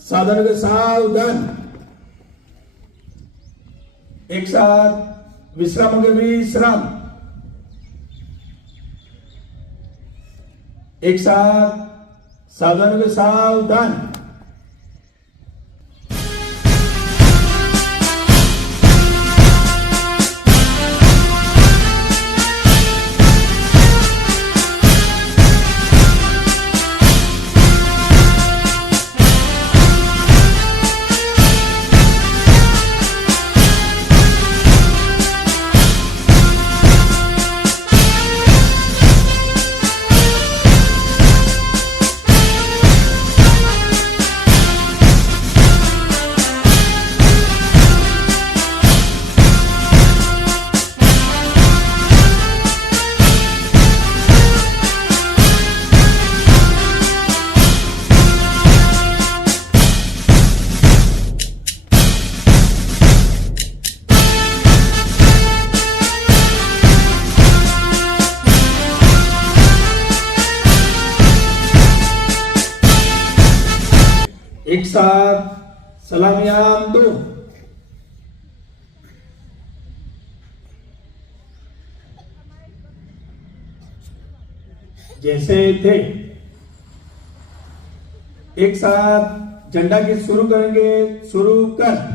साधन के सावधान, एक साथ विश्राम के विश्राम, एक साथ साधन के सावधान। एक साथ सलामियां दो, जैसे थे। एक साथ झंडा की शुरू करेंगे, शुरू कर।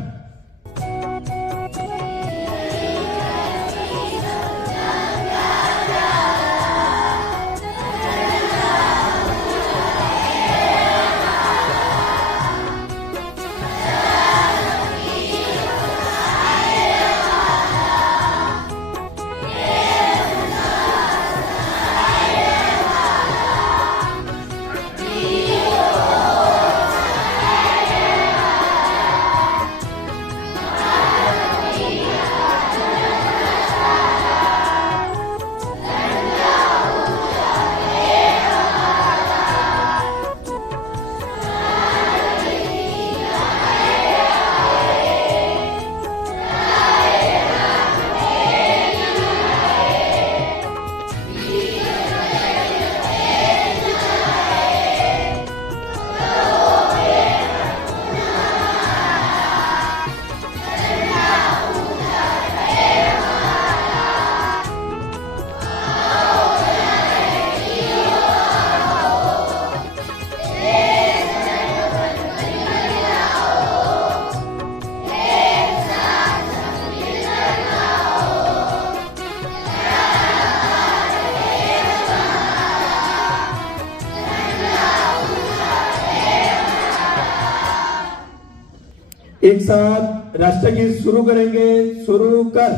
एक साथ राष्ट्रगीत शुरू करेंगे, शुरू कर।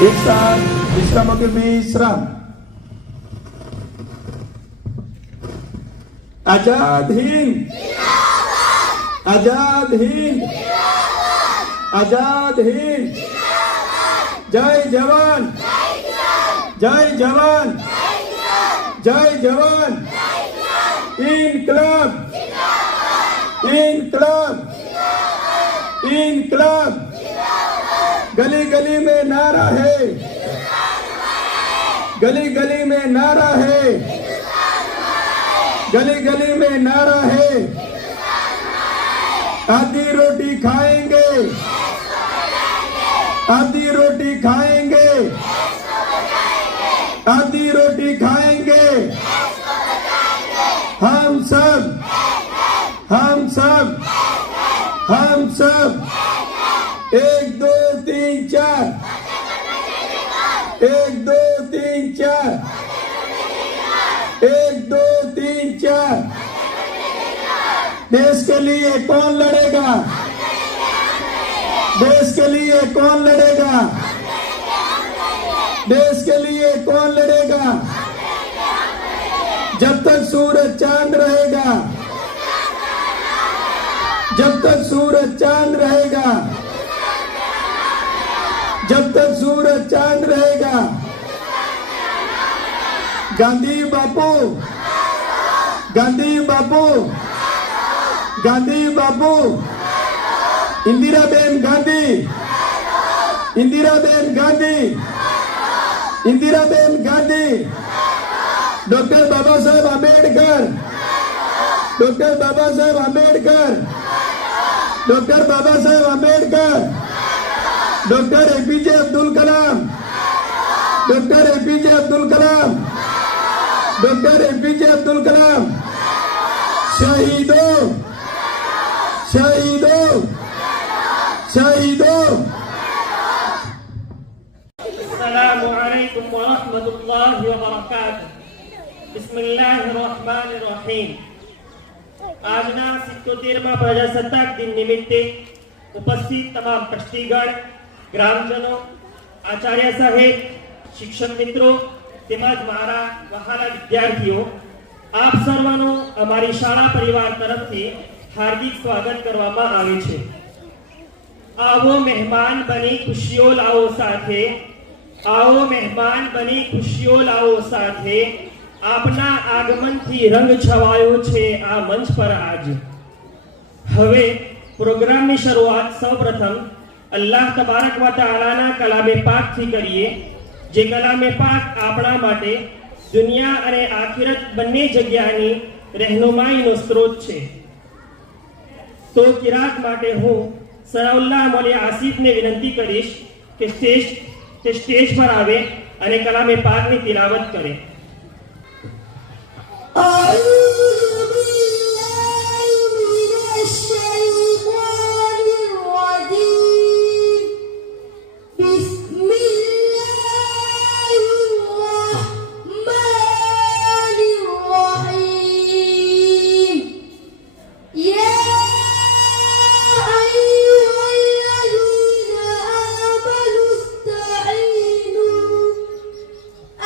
एक साथ विश्राम के विश्राम। आजाद हिंद, आजाद हिंद, आजाद हिंद। जय जवान, जय जवान, जय जवान। इनकलाब, इनकलाब, इनकलाब। गली गली में नारा है, गली गली में नारा है, गली गली में नारा है। आधी रोटी खाएंगे, आधी रोटी खाएंगे, आधी रोटी खाएंगे। हम सब, हम सब 1 2 3 4 1 2 3 4 1 2 3 4 देश के लिए कौन लड़ेगा? देश के लिए कौन लड़ेगा? देश के लिए कौन लड़ेगा? जब तक सूरज चांद रहेगा, जब तक सूरज चांद रहेगा, जब तक सूरज चांद रहेगा, गांधी बापू, गांधी बापू, गांधी बापू, इंदिराबेन Gandhi, इंदिराबेन Gandhi, इंदिराबेन Gandhi, doctor Baba Saheb Ambedkar, doctor Baba Saheb Ambedkar, doctor Baba Saheb Ambedkar, doctor APJ Abdul Kalam, doctor APJ Abdul Kalam, doctor APJ Abdul Kalam, शहीदों, शहीदों, शहीदों। अस्सलामु अलैकुम व रहमतुल्लाहि व बरकातुहू। બિસ્મિલ્લાહિર્રહમાનિર્રહીમ। આજના 77મા પ્રજાસત્તાક દિન નિમિત્તે ઉપસ્થિત તમામ ટ્રસ્ટીગણ, ગ્રામજનો, આચાર્ય સાહેબ, શિક્ષક મિત્રો તેમજ મારા વહાલા વિદ્યાર્થીઓ, આપ સર્વનું અમારી શાળા પરિવાર તરફથી હાર્દિક સ્વાગત કરવામાં આવે છે। આવો મહેમાન બની ખુશીઓ લાવો સાથે, आओ मेहमान बनी खुशियों लाओ साथे, आपना आगमनथी रंग छवायो छे आ मंच पर आज। हवे प्रोग्रामनी शरूआत सौप्रथम अल्लाह तबारक व तआलाना कलामे पाक थी करीए, जे कलामे पाक आपणा माटे दुनिया अने आखिरत बंने जग्यानी रहनुमाईनो स्त्रोत छे। तो किरात माटे हूँ सनाउल्लाह मौलिया आसिफ ने विनंती करीश के स्टेज पर आवे અને કલામે પાકની તિલાવત કરે।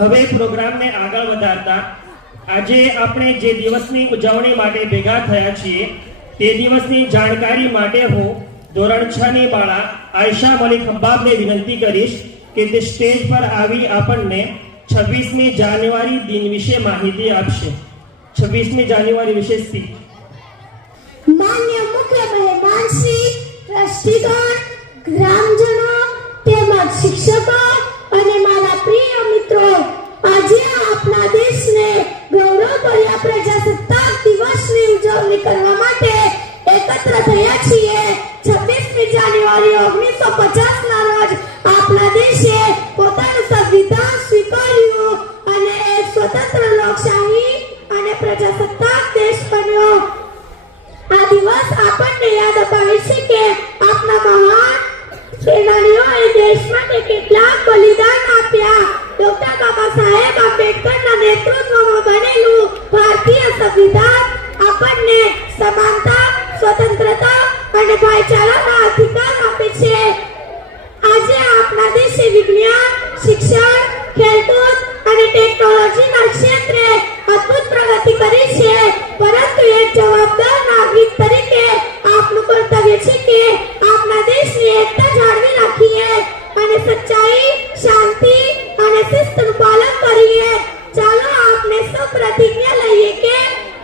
હવે પ્રોગ્રામને આગળ વધારતા આજે આપણે જે દિવસની ઉજવણી માટે ભેગા થયા છીએ તે દિવસની જાણકારી માટે હું ધોરણ 6 ની બાળા આયશા મલિક હબ્બાબને વિનંતી કરીશ કે તે સ્ટેજ પર આવી આપણને 26મી જાન્યુઆરી દિન વિશે માહિતી આપશે. 26મી જાન્યુઆરી વિશે સ્પીચ. માન્ય મુખ્ય મહેમાન શ્રી, ટ્રસ્ટીગણ, ગ્રામજનો તેમજ શિક્ષકો અને મારા પ્રિય મિત્રો, આજે આપણા દેશને ગૌરવભર્યા પ્રજાસત્તાક દિવસની ઉજવણી કરવા માટે એકત્ર થયા છીએ. 26મી જાન્યુઆરી 1950 ના રોજ આપણા દેશે પોતાનું સંવિધાન સ્વીકાર્યું અને એક સ્વતંત્ર લોકશાહી અને પ્રજાસત્તાક દેશ બન્યો. આ દિવસ આપણને યાદ અપાવે છે કે આપણા મહાન સેનાનીઓએ દેશ માટે કેટલાક બલિદાન આપ્યા. ડોક્ટર બાબા સાહેબ આંબેડકરના નેતૃત્વમાં બનેલું ભારતીય સંવિધાન આપણને સમાનતા, સ્વતંત્રતા અને ભાઈચારાના અધિકાર આપે છે. આજે આપણા દેશે વિજ્ઞાન, શિક્ષણ, ખેલકૂદ અને ટેકનોલોજીના ક્ષેત્રે અદ્ભુત પ્રગતિ કરી છે, પરંતુ એક જવાબદાર નાગરિક તરીકે આપનું કર્તવ્ય છે કે આપણા દેશની એકતા જાળવી રાખીએ અને સચ્ચાઈ, શાંતિ અને શિસ્તનું પાલન કરીએ. ચાલો આપણે સૌ પ્રતિજ્ઞા લઈએ કે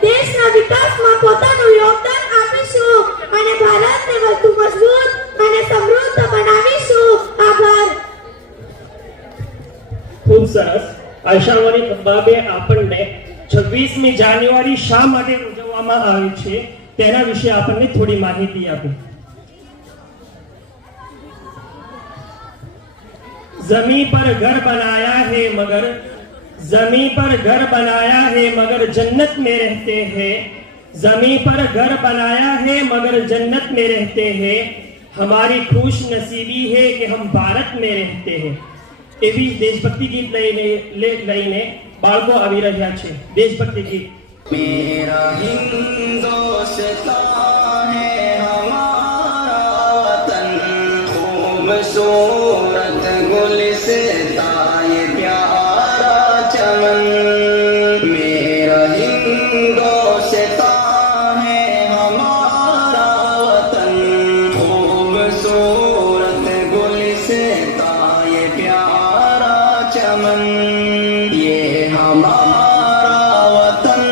દેશના વિકાસમાં પોતાનું યોગદાન આપીશું અને ભારતને વધુ મજબૂત અને સમૃદ્ધ બનાવીશું. આભાર. ખૂબ સરસ. આયશા મલિક હબ્બાબે આપણને 26મી જાન્યુઆરી શા માટે ઉજવવામાં આવે છે તેના વિશે આપણને થોડી માહિતી આપી. जमीन पर घर बनाया है मगर जमीन पर घर बनाया है मगर जन्नत में रहते हैं. जमीन पर घर बनाया है मगर जन्नत में रहते हैं. हमारी खुश नसीबी है कि हम भारत में रहते हैं. એવી દેશભક્તિ ગીત લઈને બાળકો આવી રહ્યા છે. દેશભક્તિ ગીત. मेरा हिंदुस्तान है हमारा वतन, खूबसूरत गुलिस्तान ये प्यारा चमन. मेरा हिंदुस्तान है हमारा वतन, खूबसूरत गुलिस्तान ये प्यारा चमन. ये हमारा वतन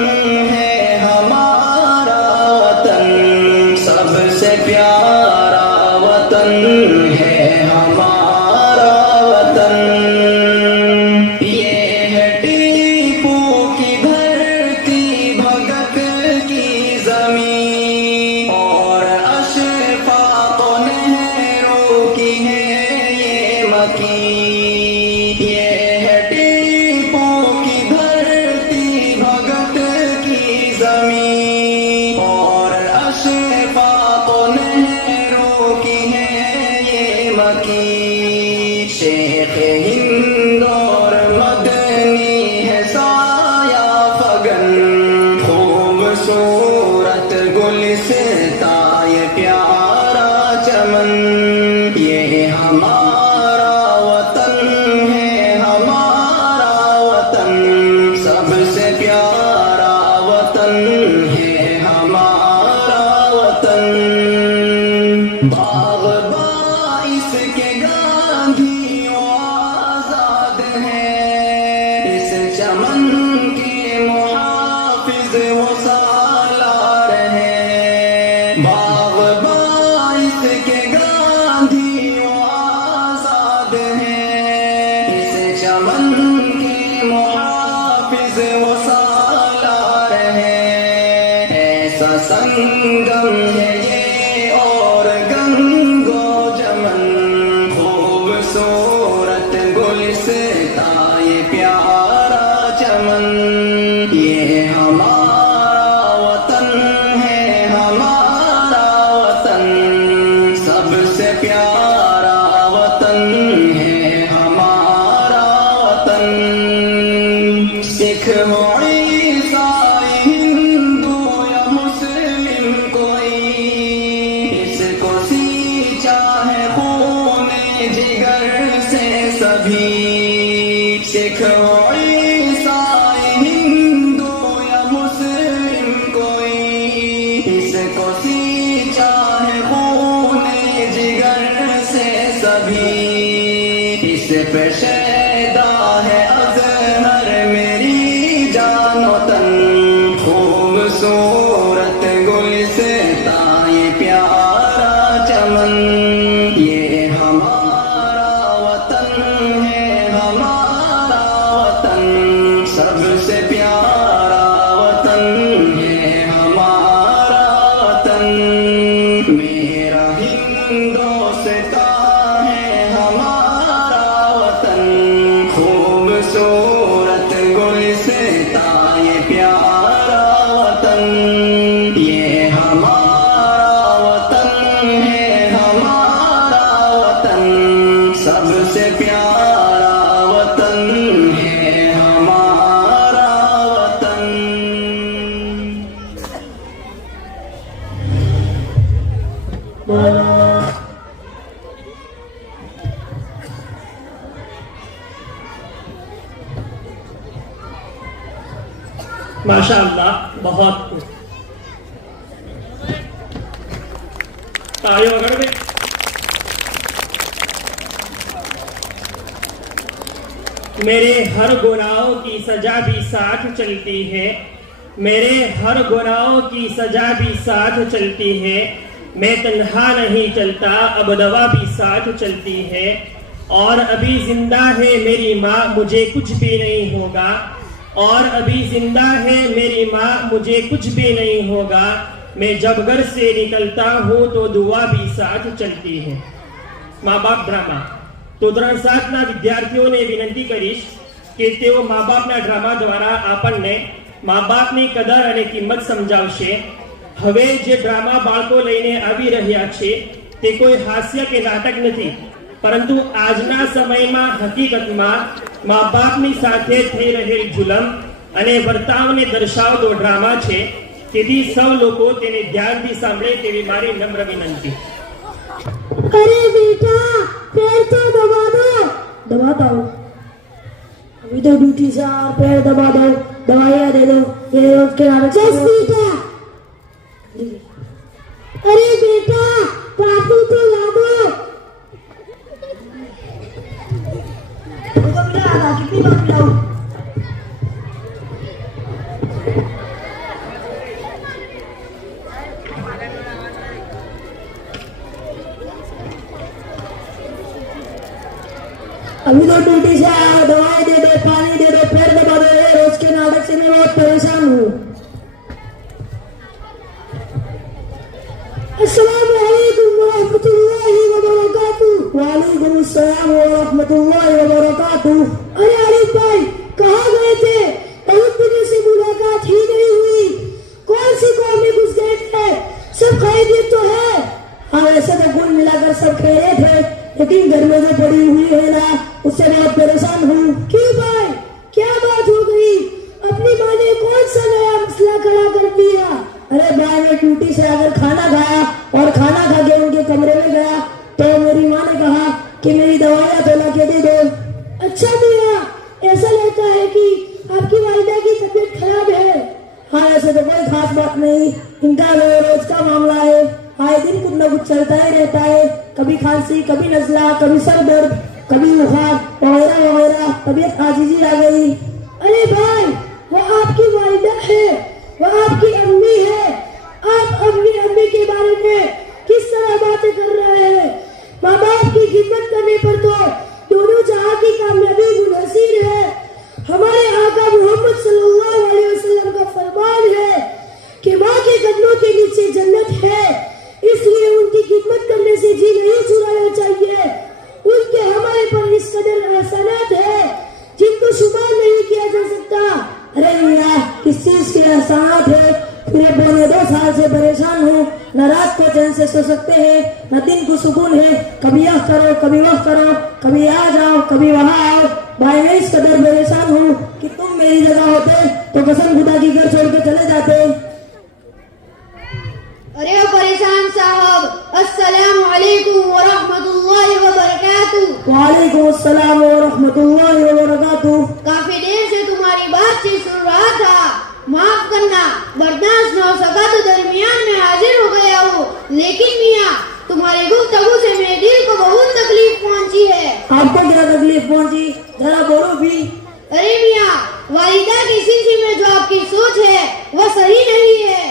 है, हमारा वतन सबसे प्यारा वतन है, हमारा वतन. ये है टीपू की धरती, भगत की जमीन और अशफाक नेहरू की है ये मकीन. ये है टीपू की धरती, भगत की जमीन और अशफाक नेहरू की है ये मकीन. शेख हिंद और मदनी है साया फगन, खूबसूरत गुलिस्तान ये प्यारा चमन. ये हमारा वतन है, हमारा वतन सबसे प्यारा वतन है, हमारा वतन. बाग बाइस के गांधियों आजाद है, इस चमन के मुहाफिज वो सालार है. बाग बाइस के गांधियों आजाद है, इस चमन के मुहाफिज वो सालार है. ऐसा संगम है ये और गंगो जमन, खूबसूरत गुलिस्तान ये प्यारा चमन. ये हमारा वतन है, हमारा वतन सबसे प्यारा वतन है, हमारा वतन. सिख हो ईसाई हिंदू या मुस्लिम कोई, इसको सींचा है खून जिगर से सभी. सिख हो माशाअल्लाह, बहुत खूब। तालियां वगैरह में मेरे हर गुनाहों की सजा भी साथ चलती है, मेरे हर गुनाहों की सजा भी साथ चलती है, मैं तन्हा नहीं चलता, अब दवा भी साथ चलती है, और अभी जिंदा है मेरी माँ, मुझे कुछ भी नहीं होगा, और अभी जिंदा है मेरी माँ, मुझे कुछ भी नहीं होगा, मैं जब घर से निकलता हूँ तो दुआ भी साथ चलती है। મા બાપ ડ્રામા તો ધોરણ 7 ના વિદ્યાર્થીઓને વિનંતી કરીશ કે તેઓ મા બાપના ડ્રામા દ્વારા આપણને મા બાપની કદર અને કિંમત સમજાવશે। હવે જે ડ્રામા બાળકો લઈને આવી રહ્યા છે તે કોઈ હાસ્ય કે નાટક નથી, પરંતુ આજના સમયમાં હકીકતમાં મા બાપની સાથે થઈ રહેલ જુલમ અને વર્તાવને દર્શાવતો ડ્રામા છે। તેથી સૌ લોકો તેને ધ્યાનથી સાંભળે તેવી મારી નમ્ર વિનંતી। अरे बेटा पैर तो दबा दो। दबाता हूँ, अभी तो ड्यूटी से आ, पैर दबा दो, दवाइयाँ दे दो, ये रोज के नाटक। बेटा अरे बेटा पापू तो ला दो। कितनी बार पिलाऊं? अभी तो ड्यूटी से आया, दवाई दे दो, पानी दे दो, पैर दबा दो, ये रोज के नाटक से मैं बहुत परेशान हूँ। अस्सलाम वालेकुम वरहमतुल्लाहि वबरकातुह। वालेकुम अस्सलाम वरहमतुल्लाहि वबरकातुह। अरे आरिफ भाई कहाँ गए थे? बहुत दिनों से मुलाकात ही नहीं हुई। कौन सी कौम में घुस गए थे? सब खैरियत तो है? हाँ वैसे तो कुल मिलाकर सब खैरियत है, लेकिन घर में जो पड़ी हुई है ना उससे बहुत परेशान हूँ। क्यों भाई क्या बात हो गई? अपनी माँ ने कौन सा नया मसला खड़ा कर दिया? अरे भाई मैं ड्यूटी से आकर खाना खाया और खाना खा के उनके कमरे में गया तो मेरी माँ ने कहा कि मेरी दवाइयाँ तो ला के दे दो। अच्छा भैया ऐसा लगता है कि आपकी वालिदा की तबीयत खराब है। हाँ ऐसे तो कोई खास बात नहीं, इनका रोज का मामला है, आए दिन कुछ न कुछ चलता ही रहता है, कभी खांसी, कभी नजला, कभी सर दर्द, कभी बुखार वगैरह वगैरह, तबीयत आजीजी आ गई। अरे भाई वो आपकी वालिदा है, वो आपकी अम्मी है, आप अपनी अम्मी के बारे में किस तरह बातें कर रहे हैं? माँ बाप की खिदमत करने पर तो दोनों जहां की कामयाबी मुनहसिर है। हमारे आका मोहम्मद सल्लल्लाहु अलैहि वसल्लम का फरमान है कि माँ के कदमों के नीचे जन्नत है, इसलिए उनकी खिदमत करने से जी नहीं छुड़ाना चाहिए। उनके हमारे पर इस कदर एहसानात है जिनको शुमार नहीं किया जा सकता। अरे मियाँ किस चीज के एहसानात है? पूरे पौने 2 साल से परेशान हूँ, न रात को चैन से सो सकते हैं, न दिन को सुकून है, कभी यह करो कभी वह करो, कभी आ जाओ कभी वहाँ आओ। भाई मैं इस कदर परेशान हूँ कि तुम मेरी जगह होते तो कसम खुदा की घर छोड़ के चले जाते। अरे ओ परेशान साहब, अस्सलाम वालेकुम वरहमतुल्लाहि वबरकातुह। वालेकुम अस्सलाम वरहमतुल्लाहि वबरकातुह। काफी देर से तुम्हारी बातचीत सुन रहा था, माफ करना बर्दाश्त न हो सका तो दरमियान में हाजिर हो गया हूँ। लेकिन मियाँ तुम्हारी गुफ्तगू से मेरे दिल को बहुत तकलीफ पहुँची है। आपको क्या तकलीफ पहुँची? जरा बोलो भी। अरे मियाँ वालिदा के सिलसिले में जो आपकी सोच है वह सही नहीं है।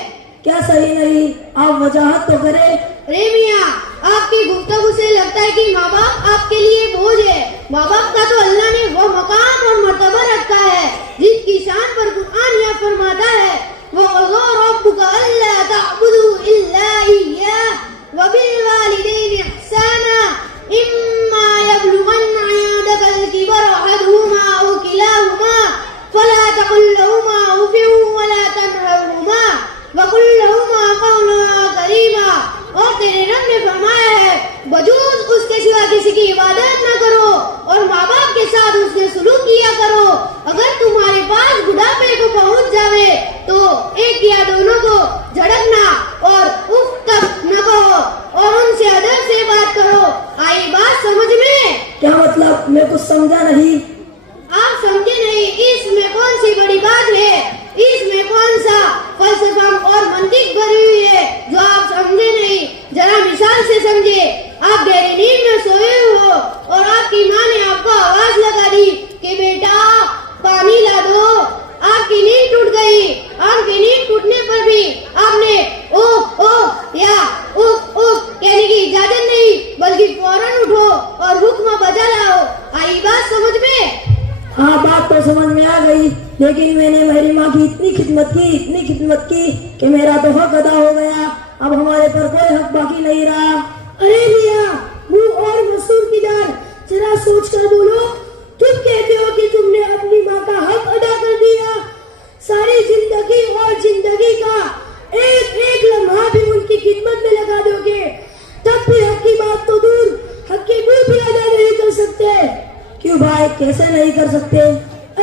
क्या सही नहीं? आप वजाहत तो करें। अरे मियाँ आपकी गुफ्तगू से लगता है कि माँ बाप आपके लिए बोझ है। माँ बाप का तो अल्लाह ने वो मकाम और मर्तबा रखा है जिसकी शान पर कुरान यह फरमाता है, वक़ज़ा रब्बुका अल्ला तअबुदू इल्ला इय्याह व बिल वालिदैनि इहसाना इम्मा यबलुगन्ना इंदकल किबरा अहदुहुमा औ किलाहुमा फला तक़ुल लहुमा उफ़िन वला तनहरहुमा वक़ुल लहुमा क़ौलन करीमा। और तेरे रब ने फरमाया है वजूद उसके सिवा किसी की इबादत न करो और माँ बाप के साथ उसने सुलूक किया करो। अगर तुम्हारे पास बुढ़ापे को पहुँच जावे तो एक या दोनों को झड़कना और समझे। आप गहरी नींद में सोए हो और आपकी माँ ने आपको आवाज लगा दी कि बेटा पानी ला दो। आपकी नींद टूट गई। आपकी नींद टूटने पर भी आपने ओ या उफ कहने की इजाजत नहीं, बल्कि फौरन उठो और हुक्म बजा लाओ। आई बात समझ में? हाँ, बात तो समझ में आ गई, लेकिन मैंने मेरी माँ की इतनी खिदमत की कि मेरा तो हक अदा हो गया। अब हमारे पर कोई हक बाकी नहीं रहा। अरे मियाँ, मुंह और मसूर की दाल, जरा सोच कर बोलो। तुम कहते हो कि तुमने अपनी माँ का हक अदा कर दिया, सारी जिंदगी और जिंदगी का एक एक लम्हा भी उनकी खिदमत में लगा दोगे, तब भी हक की बात तो दूर, हक की मुंह भी अदा नहीं कर सकते। क्यों भाई, कैसे नहीं कर सकते?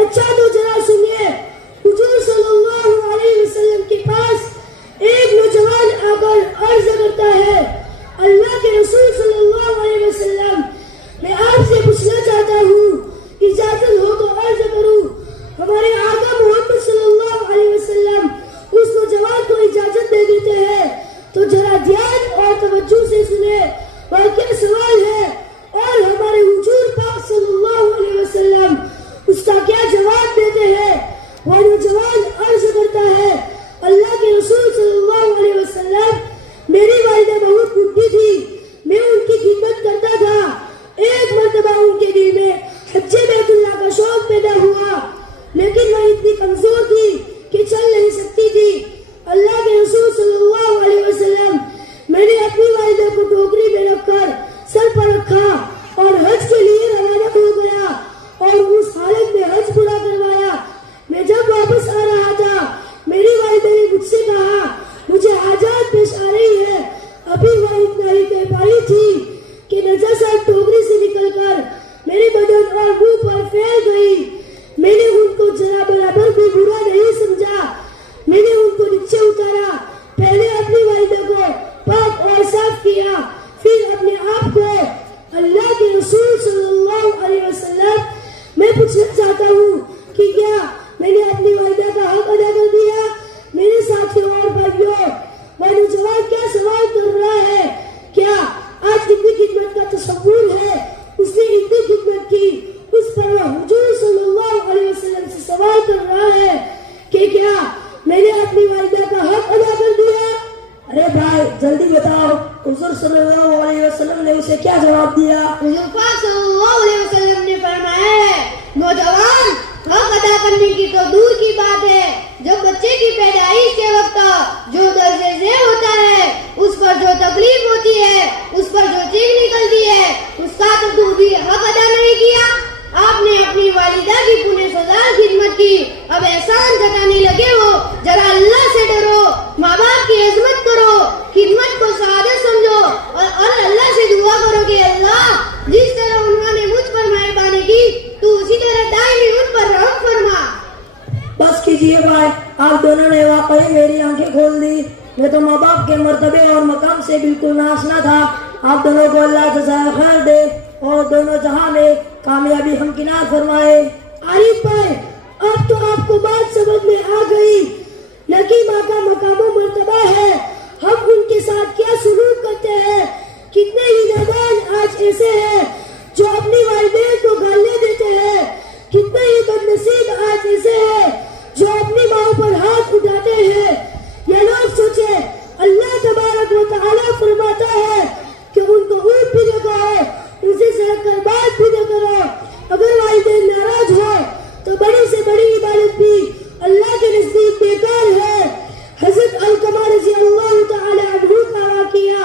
अच्छा तो जरा सुनिए। हुजूर सल्लल्लाहु अलैहि वसल्लम के पास एक नौजवान आकर अर्ज करता है, अल्लाह के रसूल सल्लल्लाहु अलैहि वसल्लम, मैं आपसे पूछना चाहता हूँ, इजाजत हो तो अर्ज करूँ। हमारे आका मोहम्मद सल्लल्लाहु अलैहि वसल्लम उस नौजवान को इजाजत दे देते हैं। तो जरा ध्यान और तवज्जो से सुने, वह क्या सवाल है और हमारे हुजूर पाक सल्लल्लाहु अलैहि वसल्लम उसका क्या जवाब देते हैं। वह नौजवान अर्ज करता है, अल्लाह के रसूल सल्लल्लाहु अलैहि वसल्लम, मेरी वालिदा बहुत बुद्धि थी, मैं उनकी खिदमत करता था। एक मर्तबा उनके दिल में हज्जे बैतुल्लाह का शौक पैदा हुआ, लेकिन वह इतनी कमजोर थी कि चल नहीं सकती थी। अल्लाह के रसूल सल्लल्लाहु अलैहि वसल्लम, मैंने अपनी वालिदा को टोकरी में रखकर सर पर रखा और हज के लिए रवाना हो गया और उस हालत में हज पूरा करवाया। मैं जब वापस आ रहा था, मेरी वालिदा ने मुझसे कहा, मुझे हाजात पेश आ रही है। अभी वह इतना ही कह पाई थी कि नजासत टोकरी से निकलकर मेरे बदन और मुंह पर फैल गई। मैंने उनको जरा बराबर भी बुरा नहीं समझा। मैंने उनको नीचे उतारा, पहले अपनी वालिदा को पाक और साफ किया, फिर अपने आप को। अल्लाह के रसूल सल्लल्लाहु अलैहि वसल्लम, मैं पूछना चाहता हूँ कि क्या मैंने अपनी वालिदा का हक अदा कर दिया? मेरे साथियों और भाइयों, वह नौजवान क्या सवाल कर रहा है? क्या आज इतनी खिदमत का तसव्वुर है? उसने इतनी खिदमत की, उस पर वह हुजूर सल्लल्लाहु अलैहि वसल्लम से सवाल कर रहा है कि क्या मैंने अपनी वालिदा का हक अदा कर दिया? अरे भाई, जल्दी बताओ, हुजूर सल्लल्लाहु अलैहि वसल्लम ने उसे क्या जवाब दिया? हुजूर पाक सल्लल्लाहु अलैहि वसल्लम ने फरमाया है, नौजवान, हक अदा करने की तो दूर की बात है, जब बच्चे की पैदाइश के वक्त जो दर्जे से होता है, उस पर जो तकलीफ होती है, उस पर जो चीख निकलती है, उसका तो तू भी हक अदा नहीं किया। आपने अपनी वालिदा की पुणे सलाल खिदमत की, अब एहसान जताने लगे हो। जरा अल्लाह से डरो, माँ बाप की इज्जत करो, खिदमत को सादत समझो और अल्लाह से दुआ करो कि अल्लाह, जिस तरह उन्होंने मुझ पर मेहरबानी की, तू उसी तरह दायमी उन पर रहम फरमा। बस कीजिए भाई, आप दोनों ने वाकई मेरी आंखें खोल दी। मैं तो माँ बाप के मर्तबे और मकाम से बिल्कुल नाशना था। आप दोनों को अल्लाह जज़ाए खैर दे और दोनों जहां में कामयाबी हमकिनार फरमाए। आरिफ भाई, अब तो आपको बात समझ में आ गई। नकी माँ का मकाम मर्तबा है, हम उनके साथ क्या सलूक करते हैं। कितने ही नादान आज ऐसे हैं जो अपनी वालिदैन को गालियां देते हैं। कितने ही बदनसीब आज ऐसे हैं जो अपनी माँ पर हाथ उठाते हैं। ये लोग सोचे, अल्लाह तबारक व तआला फरमाता है कि उनको ऊँट भी न कहो, उनसे सड़क कर बात भी न करो। अगर वालिदैन नाराज हो तो बड़ी से बड़ी इबादत भी अल्लाह के नजदीक बेकार है। हजरत अलकमा रज़ी अल्लाह तआला अन्हु का वाक़िया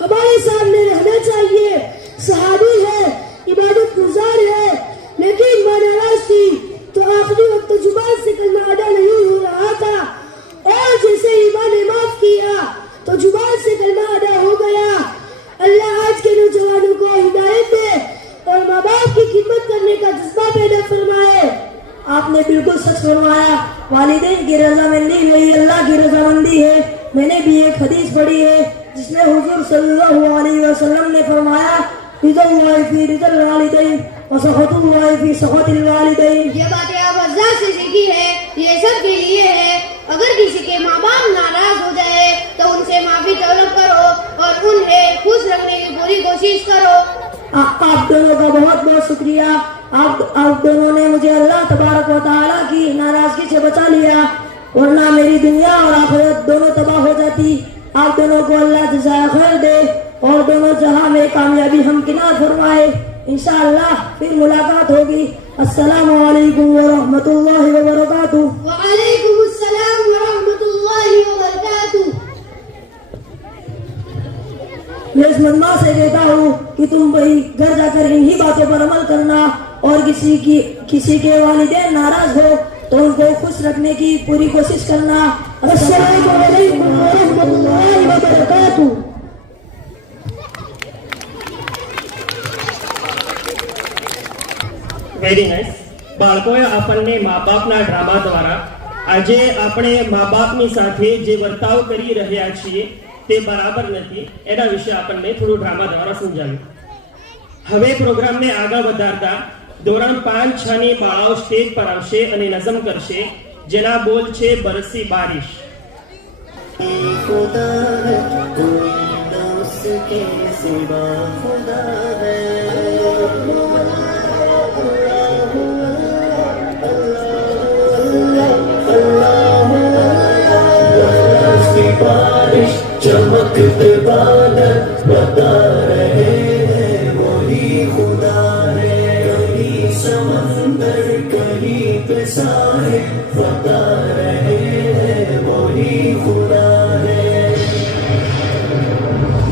हमारे सामने रहना चाहिए। सहाबी है, इबादत गुजार है, लेकिन माँ नाराज थी तो आखिरी वक्त जुबान से कलमा अदा नहीं हो रहा था, और जैसे ही माँ ने माफ किया तो जुबान से कलमा अदा हो गया। अल्लाह आज के नौजवानों को हिदायत दे और माँ बाप की खिदमत करने का जज्बा पैदा फरमाए। आपने बिल्कुल सच फरमाया। वालिदैन की रजामंदी वही अल्लाह की रजामंदी है। मैंने भी एक हदीस पढ़ी है जिसमें हुजूर सल्लल्लाहु अलैहि वसल्लम ने फरमाया, रिज़ल्लाहि फी रिज़ल वालिदैन व सख़तुल्लाहि फी सख़तिल वालिदैन। ये बातें आप अज़्ज़ा से सीखी है, ये सब के लिए है। अगर किसी के माँ बाप नाराज हो जाए तो उनसे माफी तलब करो और और उन्हें खुश रखने की पूरी कोशिश करो। आप दोनों का बहुत बहुत शुक्रिया। आप दोनों ने मुझे अल्लाह तबारक व तआला की नाराजगी से बचा लिया, वरना मेरी दुनिया और आखिरत दोनों तबाह हो जाती। आप दोनों को अल्लाह जज़ाए खैर दे और दोनों जहां में कामयाबी हमकिनार फरमाए। इंशाअल्लाह फिर मुलाकात होगी। अस्सलामु अलैकुम व रहमतुल्लाहि व बरकातुहू। वालेकुमुस्सलाम व रहमतुल्लाहि व बरकातुहू। मैं इस मजमा से कहता हूँ कि तुम भाई घर जाकर इन्हीं बातों पर अमल करना और किसी के वालिदैन नाराज हो तो उनको खुश रखने की पूरी कोशिश करना। अस्सलामु अलैकुम व रहमतुल्लाहि व बरकातुहू। Very nice. બાળકોએ આપણને મા બાપના ડ્રામા દ્વારા આજે આપણે મા બાપની સાથે જે વર્તાવ કરી રહ્યા છીએ તે બરાબર નથી એના વિશે આપણને થોડું ડ્રામા દ્વારા સમજાવ્યું. હવે પ્રોગ્રામને આગળ વધારતા ધોરણ 5-6 ની બાળાઓ સ્ટેજ પર આવશે અને નઝમ કરશે જેના બોલ છે બરસી બારિશ. खुदा है कोई न उसके सिवा खुदा है बारिश चमकते बादल बता रहे हैं वही खुदा है। कहीं समंदर कहीं पे साहिल बता रहे हैं वही खुदा है।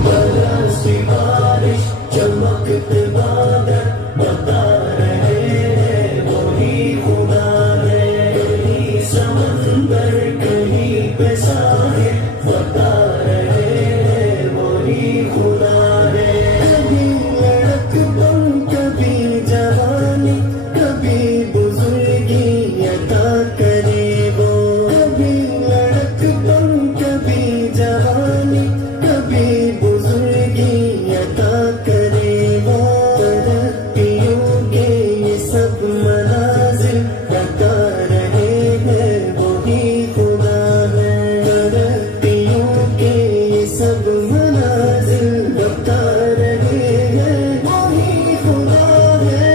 बरसती बारिश चमकते बादल बता रहे हैं वही खुदा है। कहीं समंदर कहीं पे साहिल बता रहे हैं वही खुदा है। कभी लड़कपन कभी जवानी कभी बुजुर्गी अता करे वो। कभी लड़कपन कभी जवानी कभी बुजुर्गी अता करे वो। तरक्कियों के ये सब मनाजिल बता रहे हैं वही खुदा है। तरक्कियों के ये सब मनाजिल बता रहे हैं वही खुदा है।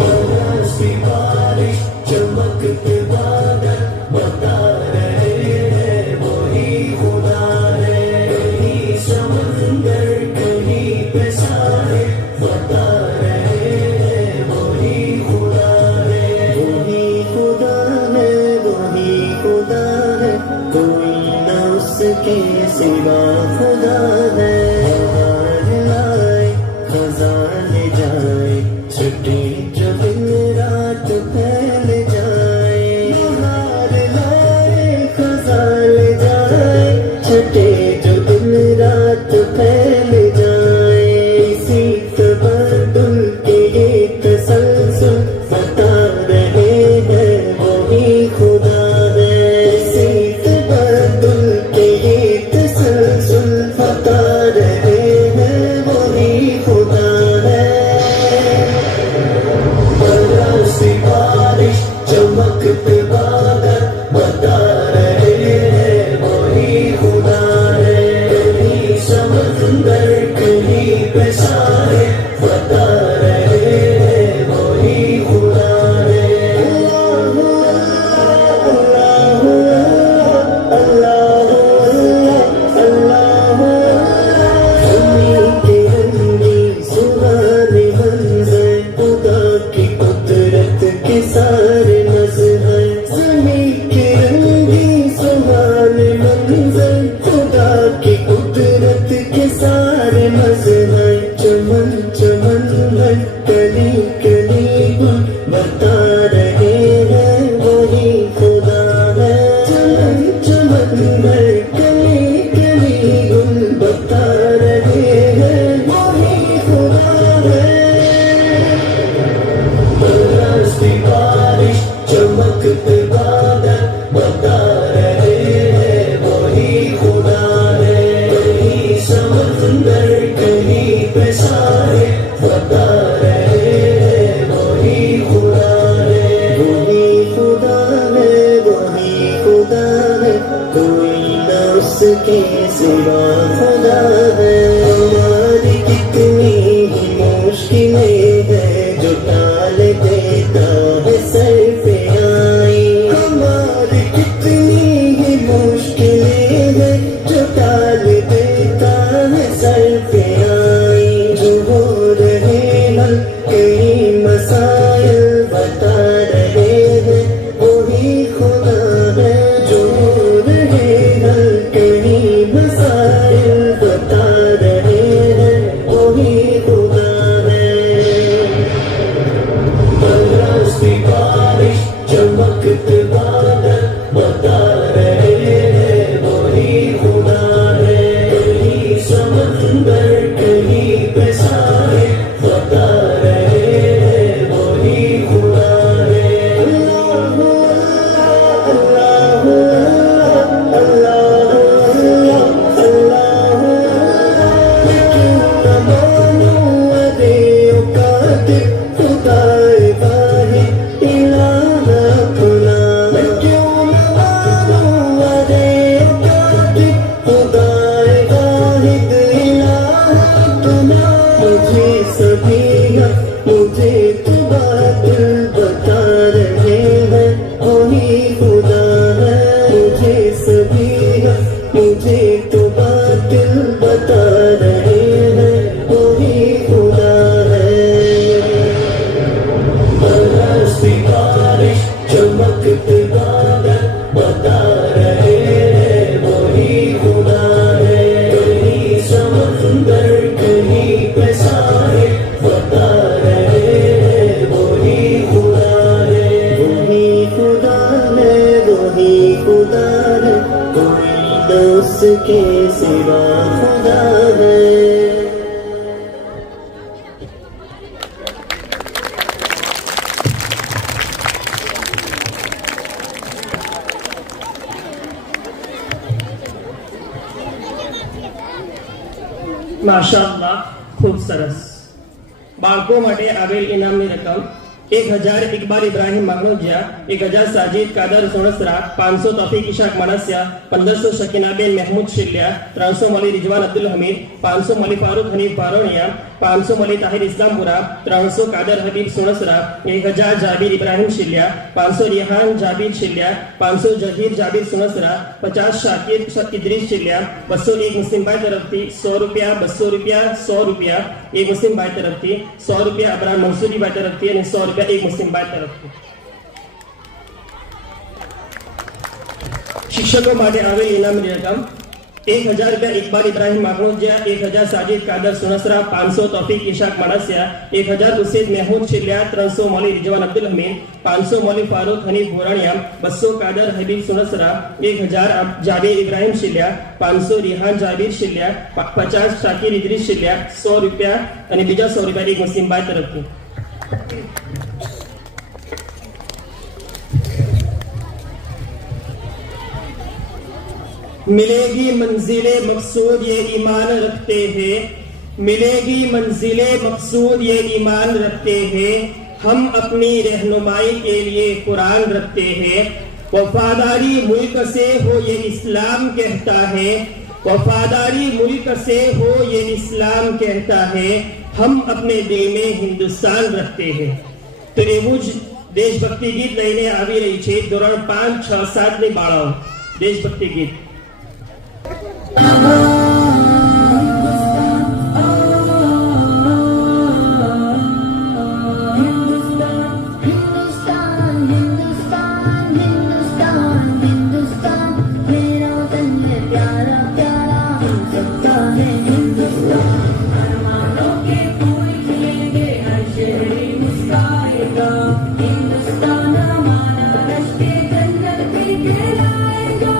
बरसती बारिश चमकते बादल बता रहे हैं वही खुदा है। कहीं समंदर कहीं पे साहिल बता रहे हैं वही खुदा है। वही खुदा है वही खुदा है कोई न उसके सिवा खुदा है। बहार लाए खज़ां ले जाए छुट्टी जो दिन रात फैल जाए। बहार लाए खज़ां ले जाए छुट्टी जो दिन रात फैल जाए। इसी तबदुल के ये तसलसल बता रहे हैं वही खुदा है। इसी तबदुल के ये तसलसल बता रहे हैं वही खुदा है। बरसती बारिश चमकते बादल बता रहे हैं वही खुदा उसके सिवा खुदा है। हमारी कितनी ही मुश्किलें हैं जो टाल देता है सर पे आई। हमारी कितनी ही मुश्किलें हैं जो टाल देता है सर पे आई। जो हो रहे हल कई मसाइल बता रहे हैं वही खुदा है। जो हो रहे हल कई मसाइल बता रहे हैं वही खुदा है। बरसती बारिश चमकते बादल बता रहे हैं वही खुदा है। कहीं समंदर कहीं पे साहिल बता रहे हैं वही खुदा है। अल्लाह अल्लाह अल्लाह अल्लाह अल्लाह मैं क्यों न मानूं अदे औकात खुदाए वाहिद इलाह अपना। मैं क्यों न मानूं अदे औकात खुदाए वाहिद इलाह अपना। मुझे सभी मुझे तो बातिल बता रहे हैं वही खुदा है। मुझे सभी मुझे तो बातिल बता रहे हैं वही खुदा है। बरसती बारिश चमकते बादल बता रहे हैं वही खुदा है। कहीं समंदर कहीं पे साहिल बता रहे हैं वही खुदा है। वही खुदा है वही खुदा है कोई न उसके सिवा खुदा है। માશાઅલ્લાહ ખૂબ સરસ. બાળકો માટે આવેલ ઇનામની રકમ 1000 ઇકબાલ ઇબ્રાહીમ માગણોજીયા, 1000 સાજીદ કાદર સોણસરા, 500 તોફીક ઇશાક મણસિયા, 1500 શકીનાબેન મહેમૂદ શિલ્લિયા, 300 મલી રિજવાન અબ્દુલ હમીદ, 500 મલી ફારૂક હનીફ બારોણિયા, 500 મલી Tahir ઇસ્લામપુરા, 300 Kadar Habib સોણસરા, 1000 Jaber Ibrahim શિલ્લિયા, 500 Rihan Jaber શિલ્લિયા, 500 Zaheer Jaber સોણસરા, 50 Shakir Idris શિલ્લિયા, 201 મુસ્લિમ ભાઈ તરફથી 100 રૂપિયા, 200 રૂપિયા, 100 રૂપિયા એક મુસ્લિમ ભાઈ તરફથી, 100 રૂપિયા અબરાર મંસૂરી ભાઈ તરફથી અને 100 રૂપિયા એક મુસ્લિમ ભાઈ તરફથી. શિક્ષકો માટે આવેલ ઇનામની રકમ 1000 રૂપિયા ઇકબાલ ઇબ્રાહીમ માગણોજીયા, 1000 સાજીદ કાદર સુણસરા, 500 તોફીક ઇશાક માણસિયા, 1000 હુસૈન મહેમૂદ શિલ્લિયા, 300 મૌલી રિજવાન અબ્દુલ હમીદ, 500 મૌલી ફારૂક હનીફ બોરાણિયા, 200 કાદર હબીબ સુણસરા, 1000 જાબીર ઇબ્રાહીમ શિલ્લિયા, 500 રિહાન જાબીર શિલ્લિયા, 50 શાકિર ઇદ્રીસ શિલ્લિયા, 100 રૂપિયા અને બીજા 100 રૂપિયા એક મુસ્લિમ ભાઈ તરફથી. मिलेगी मंजिले मकसूद ये ईमान रखते हैं, मिलेगी मंजिले मकसूद ये ईमान रखते हैं, हम अपनी रहनुमाई के लिए कुरान रखते हैं। वफादारी मुल्क से हो ये इस्लाम कहता है, वफादारी मुल्क से हो ये इस्लाम कहता है, हम अपने दिल में हिंदुस्तान रखते हैं. तो એવું જ દેશભક્તિ ગીત લઈને આવી રહી છે ધોરણ 5, 6, 7 ની બાળાઓ. દેશભક્તિ ગીત. हिंदुस्तान हमारा राष्ट्र जन्नत पे कहलाएगा।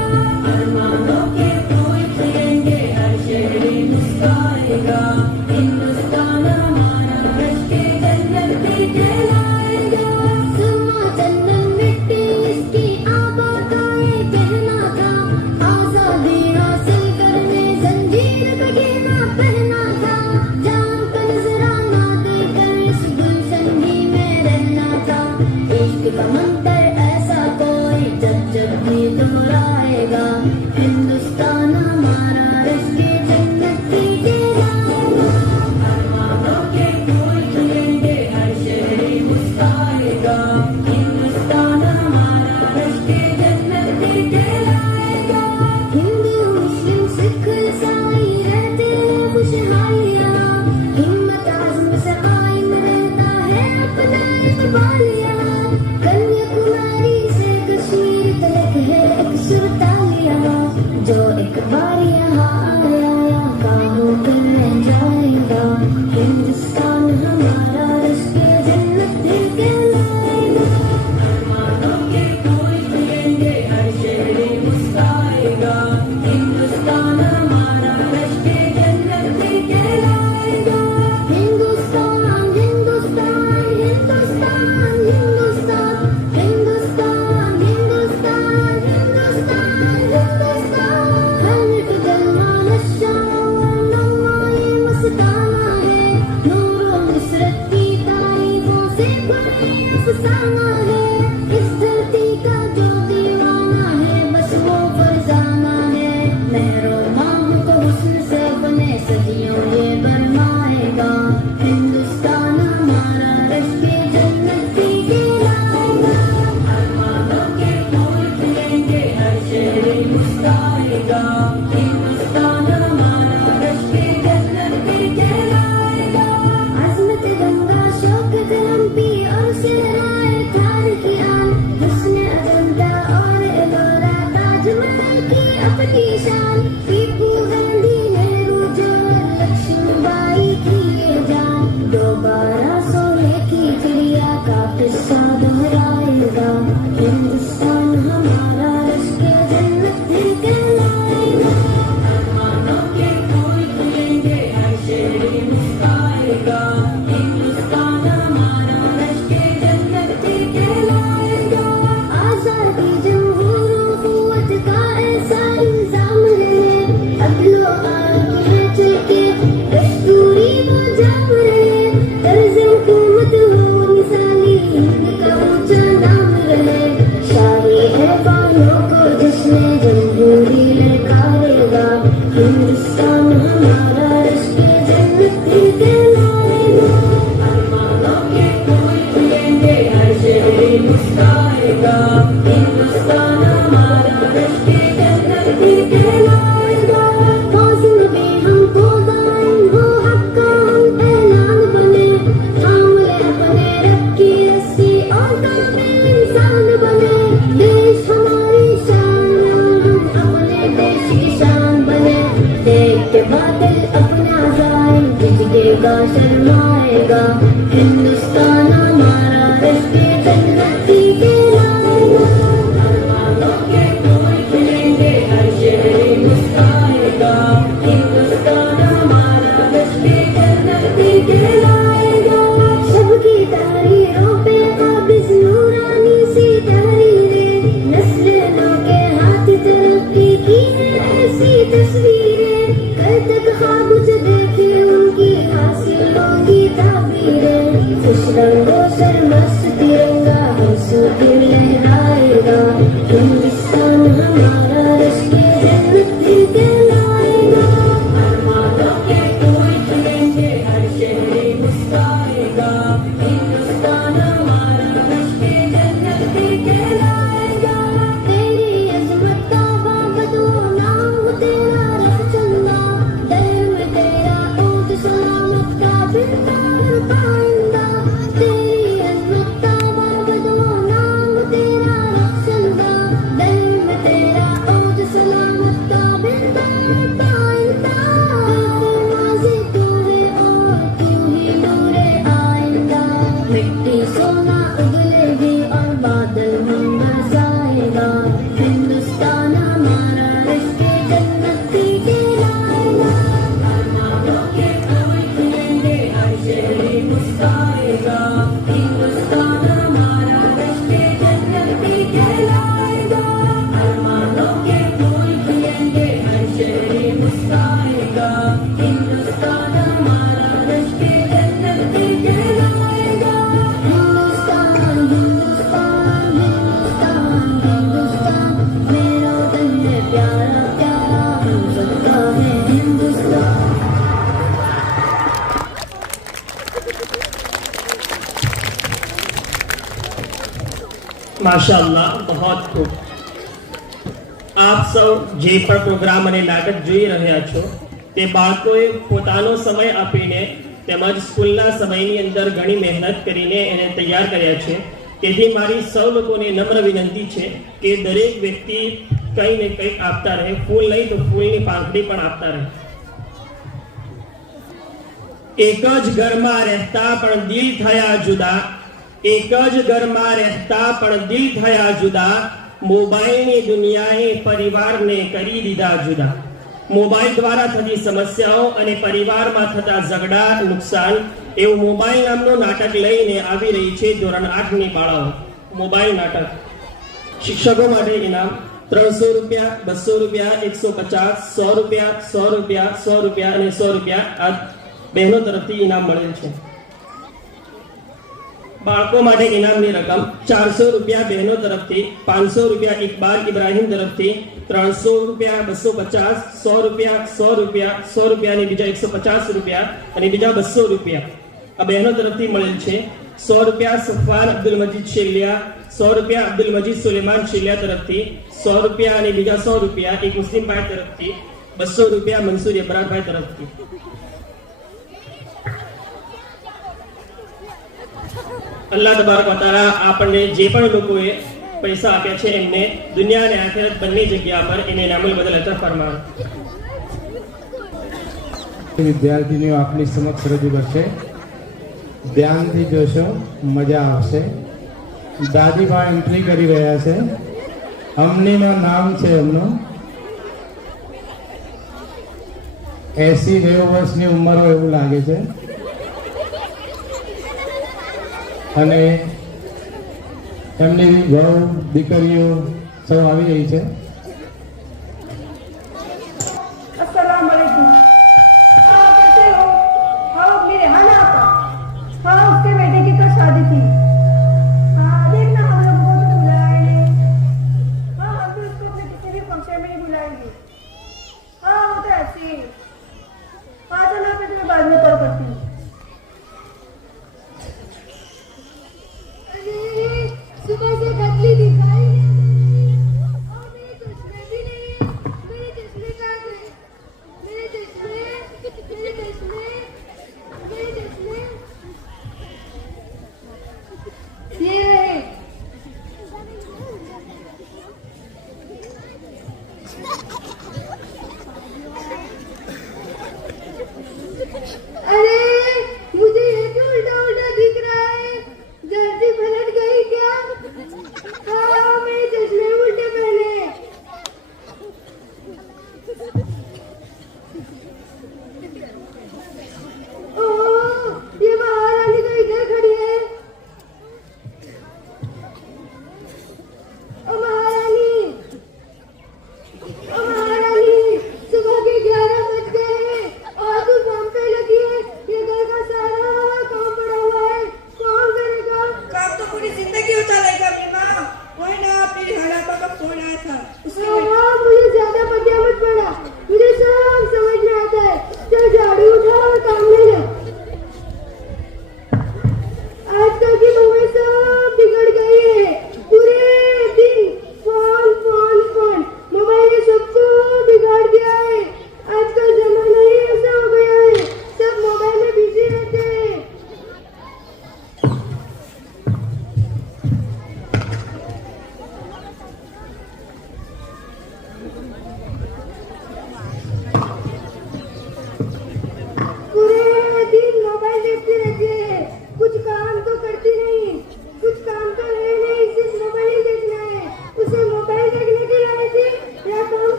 हिंदुस्तान हमारा इश्क जन्नती कहलाएगा अरमानों के फूल खिलेंगे हर शहर मुस्कुराएगा हिंदुस्तान हमारा इश्क जन्नती कहलाएगा मौसम में हमको जान हो हक का हम ऐलान बने थामले अपने रब की रस्सी और कामिल इंसान बने देश हमारी शान हम अपने देश की शान बने देख के बादल अपना जाए भिजगेगा शर्माएगा हिंदुस्तान हमारा इश्क जन्नती कहलाएगा अरमानों के फूल खिलेंगे हर शहर मुस्कुराएगा हिंदुस्तान हमारा इश्क जन्नती कहलाएगा सबकी तहरीरों पे काबिज नूरानी सी तहरीरें नस्लों के हाथ तरक्की की है ऐसी तस्वीरें कल तक ख्वाब जो देखे उनकी हासिल होगी ताबीरें खुश रंगों सरमस्त तिरंगा हंसू दिल लहराएगा हिंदुस्तान हमारा इश्क जन्नती कहलाएगा अरमानों के फूल खिलेंगे हर शहर मुस्कुराएगा हिंदुस्तान हमारा इश्क जन्नती कहलाएगा तेरी अज़मत का बाबदो नाम तेरा रखचंदा दर में तेरा ऊँट सलामत का बिरतार पाइंदा तेरी अज़मत का बाबदो नाम तेरा रखचंदा दर में तेरा ऊँट सलामत का बिरतार पाइंदा फरमाज़े तू है और क्यों ही नूरे आइंदा मिट्टी सोना उगलेगी और बादल में बरसाएगा हिंदुस्तान हमारा इश्क जन्नती कहलाएगा अरमानों के फूल खिलेंगे हर शहर मुस्कुराएगा हिंदुस्तान हमारा इश्क जन्नती कहलाएगा अरमानों के फूल खिलेंगे हर शहर मुस्कुराएगा हिंदुस्तान हमारा इश्क जन्नती कहलाएगा हिंदुस्तान हिंदुस्तान हिंदुस्तान हिंदुस्तान मेरा वतन है प्यारा प्यारा हम सबका है हिंदुस्तान માશાઅલ્લાહ बहुत खूब આપ સૌ જે પણ પ્રોગ્રામ અને નાટક જોઈ રહ્યા છો તે બાળકોએ પોતાનો સમય આપીને તેમજ સ્કૂલના સમયની અંદર ઘણી મહેનત કરીને એને તૈયાર કર્યા છે તેથી મારી સૌ લોકોને નમ્ર વિનંતી છે કે દરેક વ્યક્તિ કંઈ ને કંઈક આપતા રહે ફૂલ નહીં તો ફૂલની પાંખડી પણ આપતા રહે એક જ ઘરમાં રહેતા પણ દિલ થયા જુદા એક જ ઘરમાં રહેતા પણ દિલ થયા જુદા મોબાઈલની દુનિયાએ પરિવારને કરી દીધા જુદા મોબાઈલ દ્વારા થતી સમસ્યાઓ અને પરિવારમાં થતા ઝઘડા નુકસાન એવું મોબાઈલ નામનું નાટક લઈને આવી રહી છે ધોરણ 8 ની બાળાઓ મોબાઈલ નાટક શિક્ષકો માટે ઇનામ 300 રૂપિયા 200 રૂપિયા 150 100 રૂપિયા 100 રૂપિયા 100 રૂપિયા અને 100 રૂપિયા આ બહેનો તરફથી ઇનામ મળેલ છે બાળકો માટે ઇનામની રકમ 400 રૂપિયા બહેનો તરફથી 500 રૂપિયા ઇકબાલ ઇબ્રાહીમ તરફથી 300 રૂપિયા 250 100 રૂપિયા 100 રૂપિયા 100 રૂપિયા અને બીજા 150 રૂપિયા અને બીજા 200 રૂપિયા આ બહેનો તરફથી મળેલ છે 100 રૂપિયા સફવાન અબ્દુલ મજીદ શેલિયા 100 રૂપિયા અબ્દુલ મજીદ સુલેમાન શેલિયા તરફથી 100 રૂપિયા અને બીજા 100 રૂપિયા એક મુસ્લિમ ભાઈ તરફથી 200 રૂપિયા મંસૂર ઇબ્રાહીમ ભાઈ તરફથી અલ્લાહ તબારક વ તઆલા આપણને જે પણ લોકોએ પૈસા આપ્યા છે એમને દુનિયા અને આખિરત બંને જગ્યા પર એને ઇનામુલ બદલ અતા ફરમાવે વિદ્યાર્થીઓ આપની સમક્ષ રજૂ કરશે ધ્યાનથી જોશો મજા આવશે દાદીબા એન્ટ્રી કરી રહ્યા છે અમનીમાં નામ છે એમનું 80-90 વર્ષની ઉંમર હોય એવું લાગે છે અને એમની વહુ દીકરીઓ સૌ આવી રહી છે अस्सलाम वालेकुम। हाँ कैसे हो? हाँ मेरे हाना आपा। हाँ उसके बेटे की कल शादी थी। हाँ देखना हम लोग को तो बुलाएंगे। हाँ हम तो उसको अपने किसी भी फंक्शन में नहीं बुलाएंगे। हाँ वो तो ऐसे ही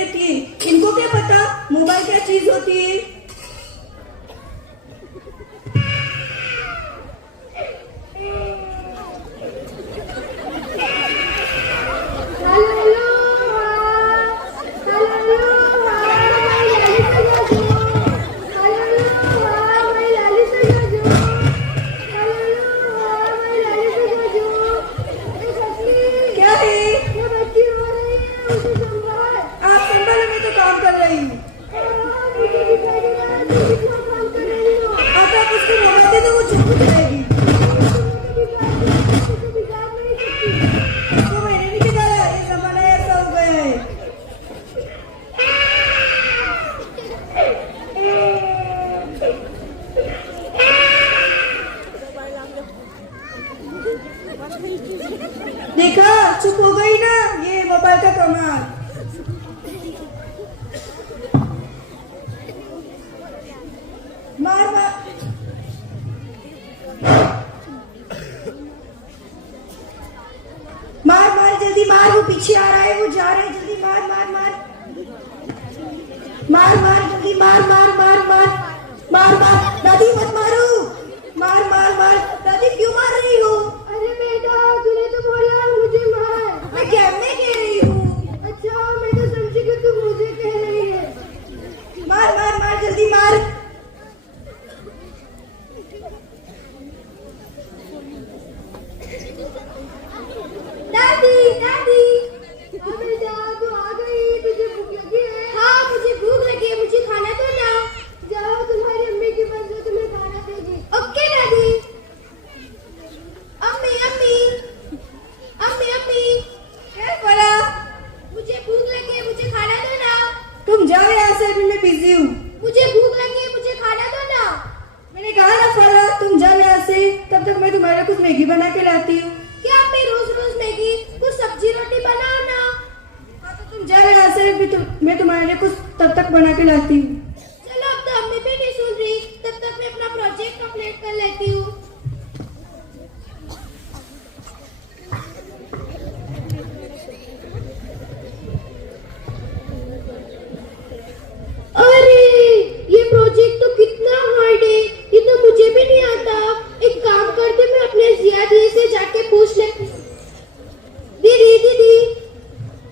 रहती है। इनको क्या पता मोबाइल क्या चीज होती है। क्या है? आप संभालो, मैं तो काम कर रही हूँ। अब आप उसको मोबाइल दे दो, वो चुप हो जाएगी। तो मैंने भी दिखाया, ये जमाना ऐसा हो गया है। देखा, चुप हो गई ना, ये मोबाइल का कमाल। मार मार मार मार, जल्दी मार, वो पीछे आ रहा है, वो जा रहा है, जल्दी मार मार मार मार मार, जल्दी मार मार मार मार मार मार। दादी मत मारो, मार मार मार। दादी क्यों मार रही हो? अरे बेटा, तूने तो बोला मुझे मार। मैं क्या मैं कह रही हूँ। अच्छा, मैं तो समझी कि तू मुझे कह रही है। मार मार मार, जल्दी मार। दादी दादी, हाँ बेटा, तू आ गई। तुझे भूख लगी है? हाँ, मुझे भूख लगी है, मुझे खाना दो ना। जाओ तुम्हारी अम्मी के पास, जो तुम्हें खाना देगी। ओके दादी। अम्मी अम्मी अम्मी अम्मी, क्या बोला? मुझे भूख लगी है, मुझे खाना दो ना। तुम जाओ यहाँ से, अभी मैं बिजी हूँ। मुझे भूख लगी है, मुझे खाना दो ना। मैंने कहा ना फरा, तुम जाओ यहाँ से, तब तक मैं तुम्हारे कुछ मैगी बना के लाती हूँ। क्या अम्मी रोज रोज मैगी? कुछ सब्जी रोटी बनाओ ना। हाँ तो तुम जाओ यहाँ से, मैं तुम्हारे लिए कुछ तब तक बना के लाती हूँ। चलो, अब तो अम्मी भी नहीं सुन रही, तब तक मैं अपना प्रोजेक्ट कंप्लीट कर लेती हूँ। अरे, ये प्रोजेक्ट तो कितना हार्ड है, ये तो मुझे भी नहीं आता। एक काम करते, मैं अपने जिया दी से जाके पूछ लेती हूँ। दीदी दीदी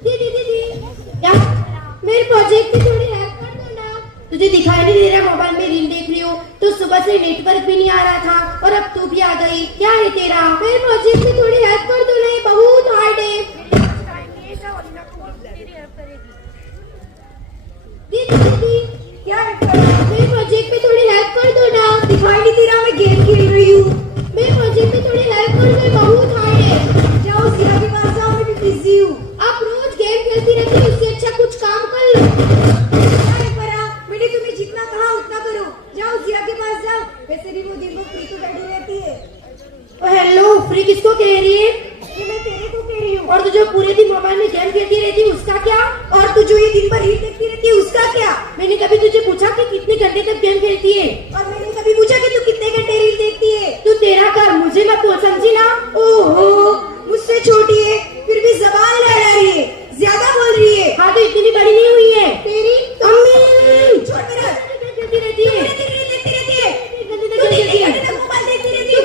दीदी दीदी, क्या मेरे प्रोजेक्ट की थोड़ी हेल्प कर दो ना। तुझे दिखाई नहीं दे रहा मोबाइल में रील देख रही हो? तो सुबह से नेटवर्क भी नहीं आ रहा था और अब तू भी आ गई, क्या है तेरा? मेरे प्रोजेक्ट की थोड़ी हेल्प कर दो ना, ये बहुत हार्ड है। दीदी दीदी, क्या है फरा? मेरे प्रोजेक्ट में थोड़ी हेल्प कर दो ना। दिखाई नहीं दे रहा, मैं गेम खेल रही हूँ। मेरे प्रोजेक्ट में थोड़ी हेल्प कर दो, ये बहुत हार्ड है। जाओ जिया के पास जाओ, मैं भी बिजी हूँ। आप रोज गेम खेलती रहती हो, इससे अच्छा कुछ काम कर लो। क्या है फरा? मैंने तुम्हें जितना कहा उतना करो। जाओ जिया के पास जाओ, वैसे भी वो दिन भर फ्री तो बैठी रहती है। हेलो, फ्री किसको कह रही है? ये मैं तेरे को कह रही हूँ। और तू जो पूरे दिन मोबाइल में गेम खेलती रहती है, उसका क्या? और तू जो ये दिन भर रील देखती रहती है, उसका क्या? मैंने कभी तुझे पूछा कि कितने घंटे तक गेम खेलती है? और मैंने कभी पूछा कि तू कितने घंटे रील देखती है? तू तेरा कर, मुझे मत बोल, समझी ना? ओहो, मुझसे छोटी है, फिर भी जबान लड़ा रही है, ज्यादा बोल रही है। हाँ, तो इतनी बड़ी नहीं हुई है तेरी। अम्मी, छोड़ मेरा। खेलती रहती है, देखती रहती है। गंदी तू तक खेलती है। मोबाइल देखती रहती है।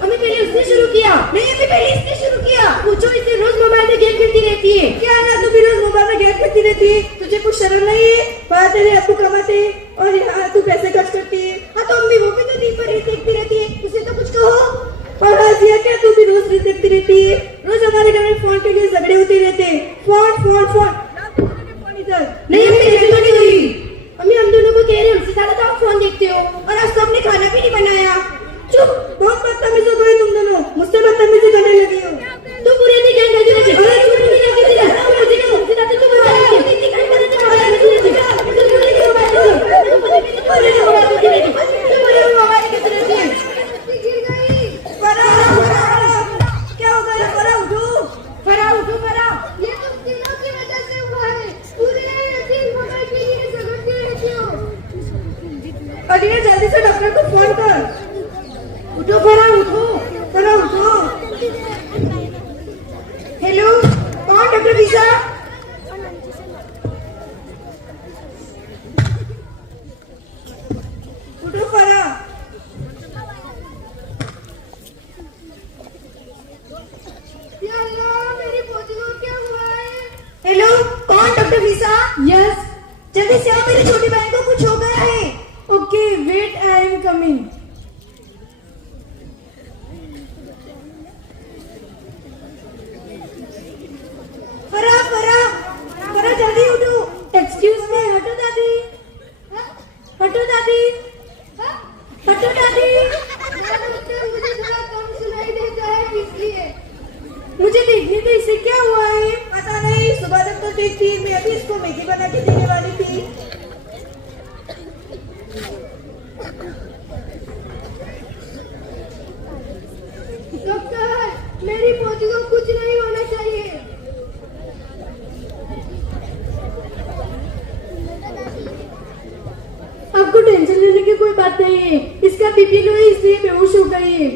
हमें पहले उसने शुरू किया। नहीं, अभी पहले इसने शुरू किया। पूछो, इससे रोज मोबाइल में गेम खेलती रहती है। क्या ना, तू भी रोज मोबाइल में गेम खेलती रहती है, तुझे कुछ शर्म नहीं है? पता तेरे आपको कमाते हैं और यहाँ तू पैसे खर्च करती है। हाँ तो अम्मी, वो भी तो दिन भर रील देखती रहती है, उसे तो कुछ कहो। और आज ये क्या, तू भी रोज रील देखती रहती है? रोज हमारे घर में फोन के लिए झगड़े होते रहते हैं। फोन फोन फोन, फोन इधर। नहीं, अम्मी ऐसी तो नहीं हुई। अम्मी, हम दोनों को कह रहे हैं, हमसे ज्यादा तो आप फोन देखते हो। और आज सबने खाना भी नहीं बनाया। चुप, बहुत बदतमीज हो गई तुम दोनों, मुझसे बदतमीजी करने लगी हो। तू पूरे दिन गेम खेलती रहती है। अरे, तू पूरे दिन गेम खेलती रहती है। मुझे नहीं, मुझसे ज्यादा तू मोबाइल देखती है। तू पूरे दिन मोबाइल देखती रहती है। तू पूरे दिन मोबाइल देखती है। तू पूरे दिन मोबाइल देखती रहती है। तू पूरे दिन मोबाइल देखती रहती है। गिर गई। फरा, फरा, क्या हो गया? फरा उठो, फरा उठो, फरा। ये तुम तीनों की वजह से नफीसा, यस जल्दी से आओ, मेरी छोटी बहन को कुछ हो गया है। Okay wait I am coming. फरा फरा फरा, जल्दी उठो। एक्सक्यूज मी, हटो दादी, हटो दादी, हटो दादी। डॉक्टर मुझे थोड़ा कम सुनाई देता है इसलिए। मुझे देखने दो, इसे क्या हुआ है? पता नहीं, सुबह तक तो ठीक थी, मैं अभी इसको मैगी बना के देने वाली थी। डॉक्टर मेरी पोती को कुछ नहीं होना चाहिए। आपको टेंशन लेने की कोई बात नहीं है, इसका बीपी लो है इसलिए बेहोश हो गई है।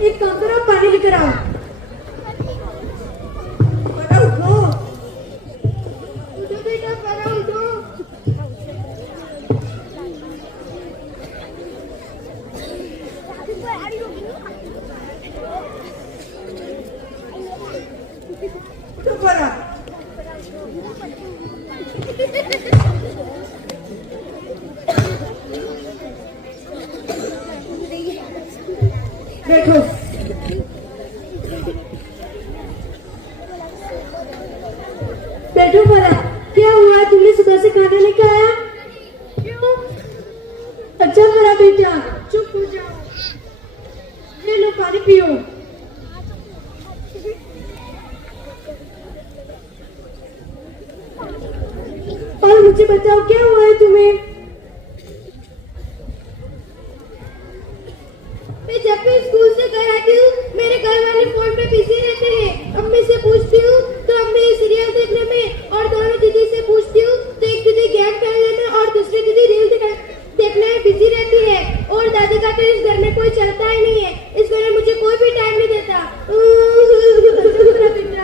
एक काम करो, पानी लेकर आओ। फरा उठो। उठो बेटा, फरा उठो। उठो फरा। बैठो। बैठो फरा, क्या हुआ? तुमने सुबह से खाना लेके आया? क्यों? अच्छा मेरा बेटा चुप हो जाओ, ये लो पानी पियो। और मुझे बताओ क्या हुआ है तुम्हें? मैं जब भी स्कूल से घर आती हूँ मेरे घर वाले फोन पे बिजी रहते हैं। अम्मी से पूछती हूँ तो अम्मी सीरियल देखने में, और दोनों दीदी से पूछती हूँ तो एक दीदी गेम खेलने में और दूसरी दीदी रील देखने में बिजी रहती है। और दादी का तो इस घर में कोई चलता ही नहीं है, इस घर में मुझे कोई भी टाइम नहीं देता।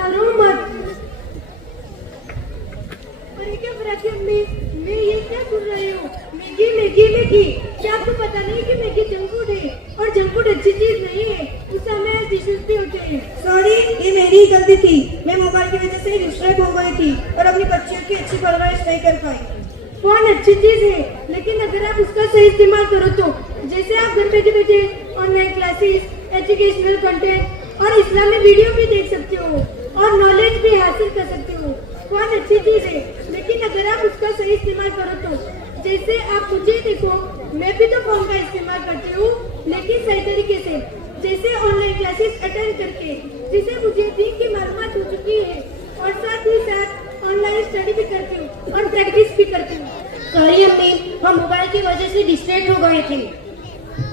रो मत। और ये क्या फराकी अम्मी, मैं ये क्या सुन रही हूँ? मैगी मैगी मैगी, क्या आपको पता नहीं कि मैगी जंक फूड है और जंक फूड अच्छी चीज नहीं है, उससे हमें डिशेज भी होते हैं। सॉरी, ये मेरी ही गलती थी, मैं मोबाइल की वजह से डिस्ट्रैक्ट हो गई थी और अपनी बच्चियों की अच्छी परवरिश नहीं कर पाई। फोन अच्छी चीज है, लेकिन अगर आप उसका सही इस्तेमाल करो तो, जैसे आप घर बैठे बैठे ऑनलाइन क्लासेस, एजुकेशनल कंटेंट और इस्लामिक वीडियो भी देख सकते हो और नॉलेज भी हासिल कर सकते हो। फोन अच्छी चीज है, लेकिन अगर आप उसका सही इस्तेमाल करो तो, जैसे आप मुझे देखो, मैं भी तो फोन का इस्तेमाल करती हूँ, लेकिन सही तरीके से, जैसे ऑनलाइन क्लासेस अटेंड करके, जिससे मुझे दीन की मालूमात हो चुकी है, और साथ ही साथ ऑनलाइन स्टडी भी करती हूँ और प्रैक्टिस भी करती हूँ। सॉरी अम्मी, हम मोबाइल की वजह से डिस्ट्रैक्ट हो गए थे।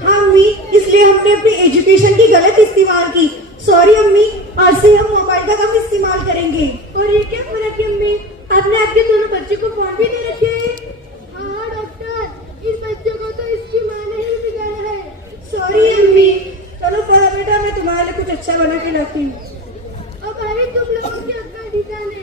हाँ अम्मी, इसलिए हमने अपनी एजुकेशन की गलत इस्तेमाल की। सॉरी अम्मी, आज से हम मोबाइल का कम इस्तेमाल करेंगे। और ये क्या फर्क है अम्मी, आपने आपके दोनों बच्चों को फोन भी दे रखे हैं? हाँ डॉक्टर, इस बच्चे को तो इसकी माँ ने ही बिगाड़ा है। सॉरी अम्मी। चलो फरा बेटा, मैं तुम्हारे लिए कुछ अच्छा बना के लाती हूँ। अब आए तुम लोगों की अक्ल ठिकाने।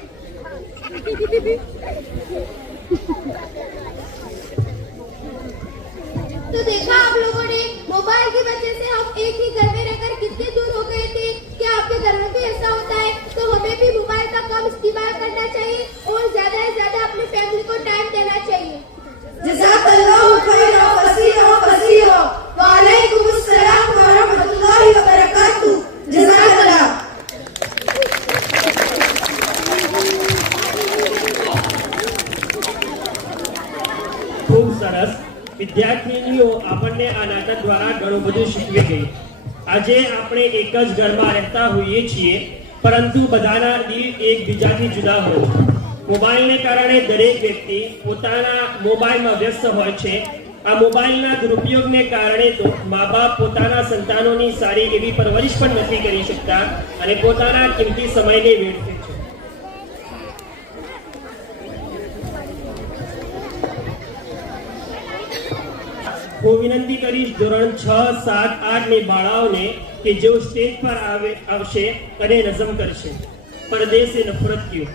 तो देखा आप लोगों ने, मोबाइल की वजह से हम एक ही घर में रहकर कितने दूर हो गए थे। क्या आपके घर में भी ऐसा होता है? तो हमें भी मोबाइल का कम इस्तेमाल करना चाहिए और ज्यादा से ज्यादा अपनी फैमिली को टाइम देना चाहिए। जज़ाकल्लाहु खैरन कसीरन। वालेकुम अस्सलाम व रहमतुल्लाहि व बरकातुहू। जज़ाकल्लाह। ખૂબ સરસ વિદ્યાર્થીનીઓ આપણને આ નાટક દ્વારા ઘણું બધું શીખવી ગઈ. આજે આપણે એક જ ઘરમાં રહેતા હોઈએ છીએ, પરંતુ બધાના દિલ એકબીજાથી જુદા હોય છે. મોબાઈલને કારણે દરેક વ્યક્તિ પોતાના મોબાઈલમાં વ્યસ્ત હોય છે. આ મોબાઈલના દુરુપયોગને કારણે તો મા બાપ પોતાના સંતાનોની સારી એવી પરવરિશ પણ નથી કરી શકતા અને પોતાના કિંમતી સમયને વેડફે છે. હું વિનંતી કરીશ ધોરણ 6, 7, 8 ની બાળાઓને કે જેઓ સ્ટેજ પર આવશે અને નઝમ કરશે પરદેસ से नफरत क्यों।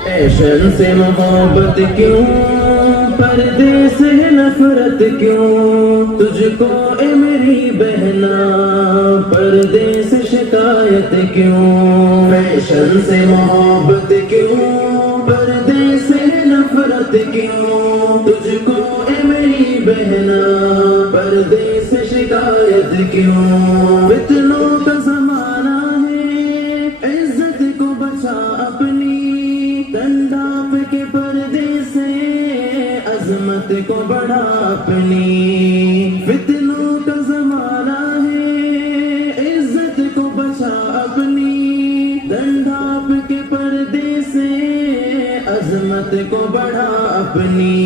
फैशन से मोहब्बत क्यों, पर्दे से नफरत क्यों, तुझको ए मेरी बहना पर्दे से शिकायत क्यों। फैशन से मोहब्बत क्यों, पर्दे से नफरत क्यों, तुझको ए मेरी बहना पर्दे से शिकायत क्यों। फितनों का जमाना है, इज्जत को बचा अपनी, ढाप के पर्दे से अजमत को बढ़ा अपनी। फितनों का जमाना है, इज्जत को बचा अपनी, ढाप के पर्दे से अजमत को बढ़ा अपनी।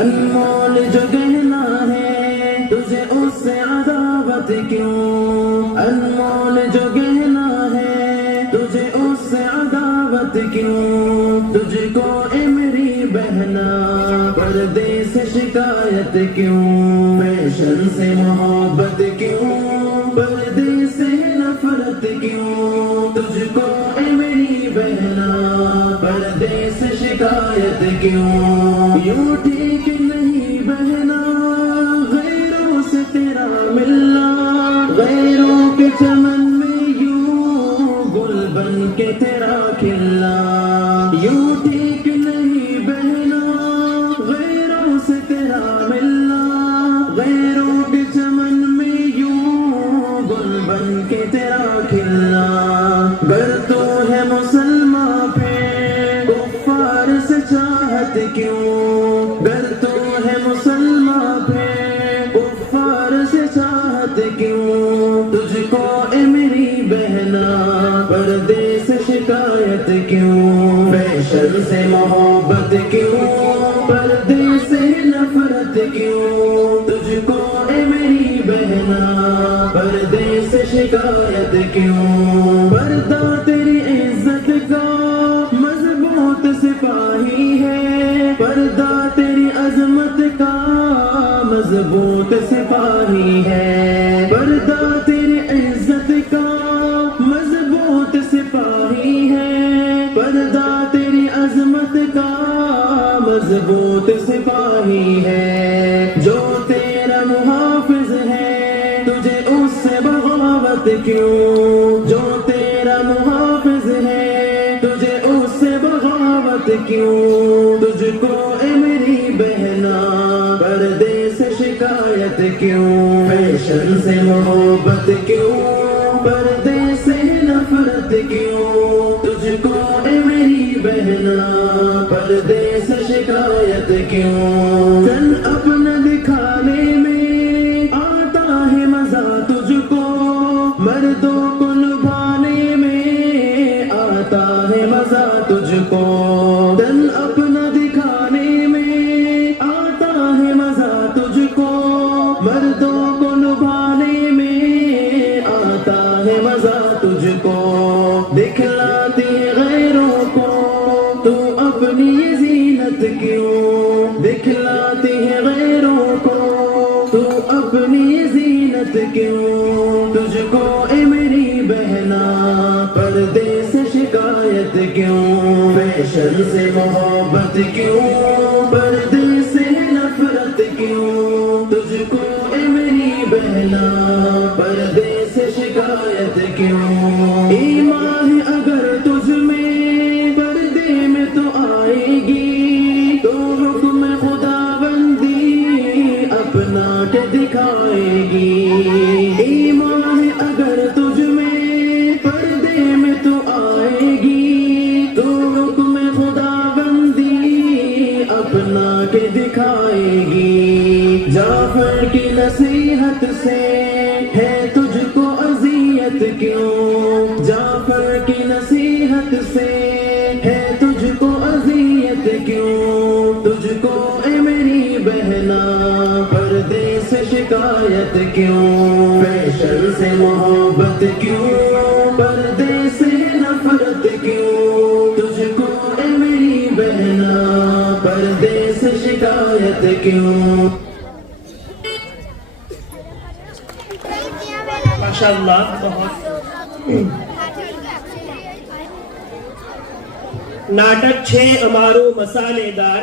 अनमोल जो गहना है, तुझे उससे अदावत क्यों। अनमोल जो गहना है, तुझे उससे अदावत क्यों। तुझको ए मेरी बहना पर्दे से शिकायत क्यों। फैशन से मोहब्बत क्यों, पर्दे से नफरत क्यों, तुझको ए मेरी बहना पर्दे से शिकायत क्यों। यूं ठीक नहीं बहना गैरों से तेरा मिलना, गैरों के चमन में यूं गुल बन के तेरा खिलना। यूं ठीक नहीं बहना गैरों से तेरा मिलना, गैरों के चमन में यूं गुल बन के तेरा खिलना। गर तो है मुसलमान पे कुफ्फार से चाहत क्यों। गर तो है मुसलमान पे कुफ्फार से चाहत क्यों। तुझको ए मेरी बहना पर्दे से शिकायत क्यों। फैशन से मोहब्बत क्यों, पर्दे से नफरत क्यों, तुझको ए मेरी बहना पर्दे से शिकायत क्यों। पर्दा तेरी इज्जत का मजबूत सिपाही है, पर्दा तेरी अजमत का मजबूत सिपाही है। पर्दा तेरी इज्जत का मजबूत सिपाही है, पर्दा तेरी अजमत का मजबूत सिपाही है। जो तेरा मुहाफिज है, तुझे उससे बगावत क्यों। जो तेरा मुहाफिज है, तुझे उससे बगावत क्यों। तुझको ए मेरी बहना पर्दे से शिकायत क्यों। फैशन से मोहब्बत क्यों, पर्दे से नफरत क्यों, तुझको ए मेरी बहना पर्दे से शिकायत क्यों। तन अपना दिखाने में आता है मजा तुझको, मर्दों को लुभाने में आता है मजा तुझको। तन अपना दिखाने में आता है मजा तुझको, मर्दों को लुभाने में आता है मजा तुझको। दिखलाती गैरों को तू अपनी ये जीनत क्यों। दिखलाती है गैरों को तू अपनी ये जीनत क्यों। तुझको ए मेरी बहना पर्दे से शिकायत क्यों। फैशन से मोहब्बत क्यों, पर्दे से नफरत क्यों, तुझको ए मेरी बहना पर्दे से शिकायत क्यों। ईमान है अगर तुझ में पर्दे में तो आएगी, तो हुक्म खुदाबंदी अपना के दिखाएगी। ईमान है अगर तुझ में पर्दे में तो आएगी, तो हुक्म खुदाबंदी अपना के दिखाएगी। जाफर की नसीहत से है तुझको अजियत क्यों। जाफर की नसीहत से है तुझको अजियत क्यों। तुझको ए मेरी बहना पर्दे से शिकायत क्यों। फैशन से मोहब्बत क्यों, पर्दे से नफरत क्यों, तुझको ए मेरी बहना पर्दे से शिकायत क्यों। माशाअल्लाह बहुत નાટક છે અમારું મસાલેદાર,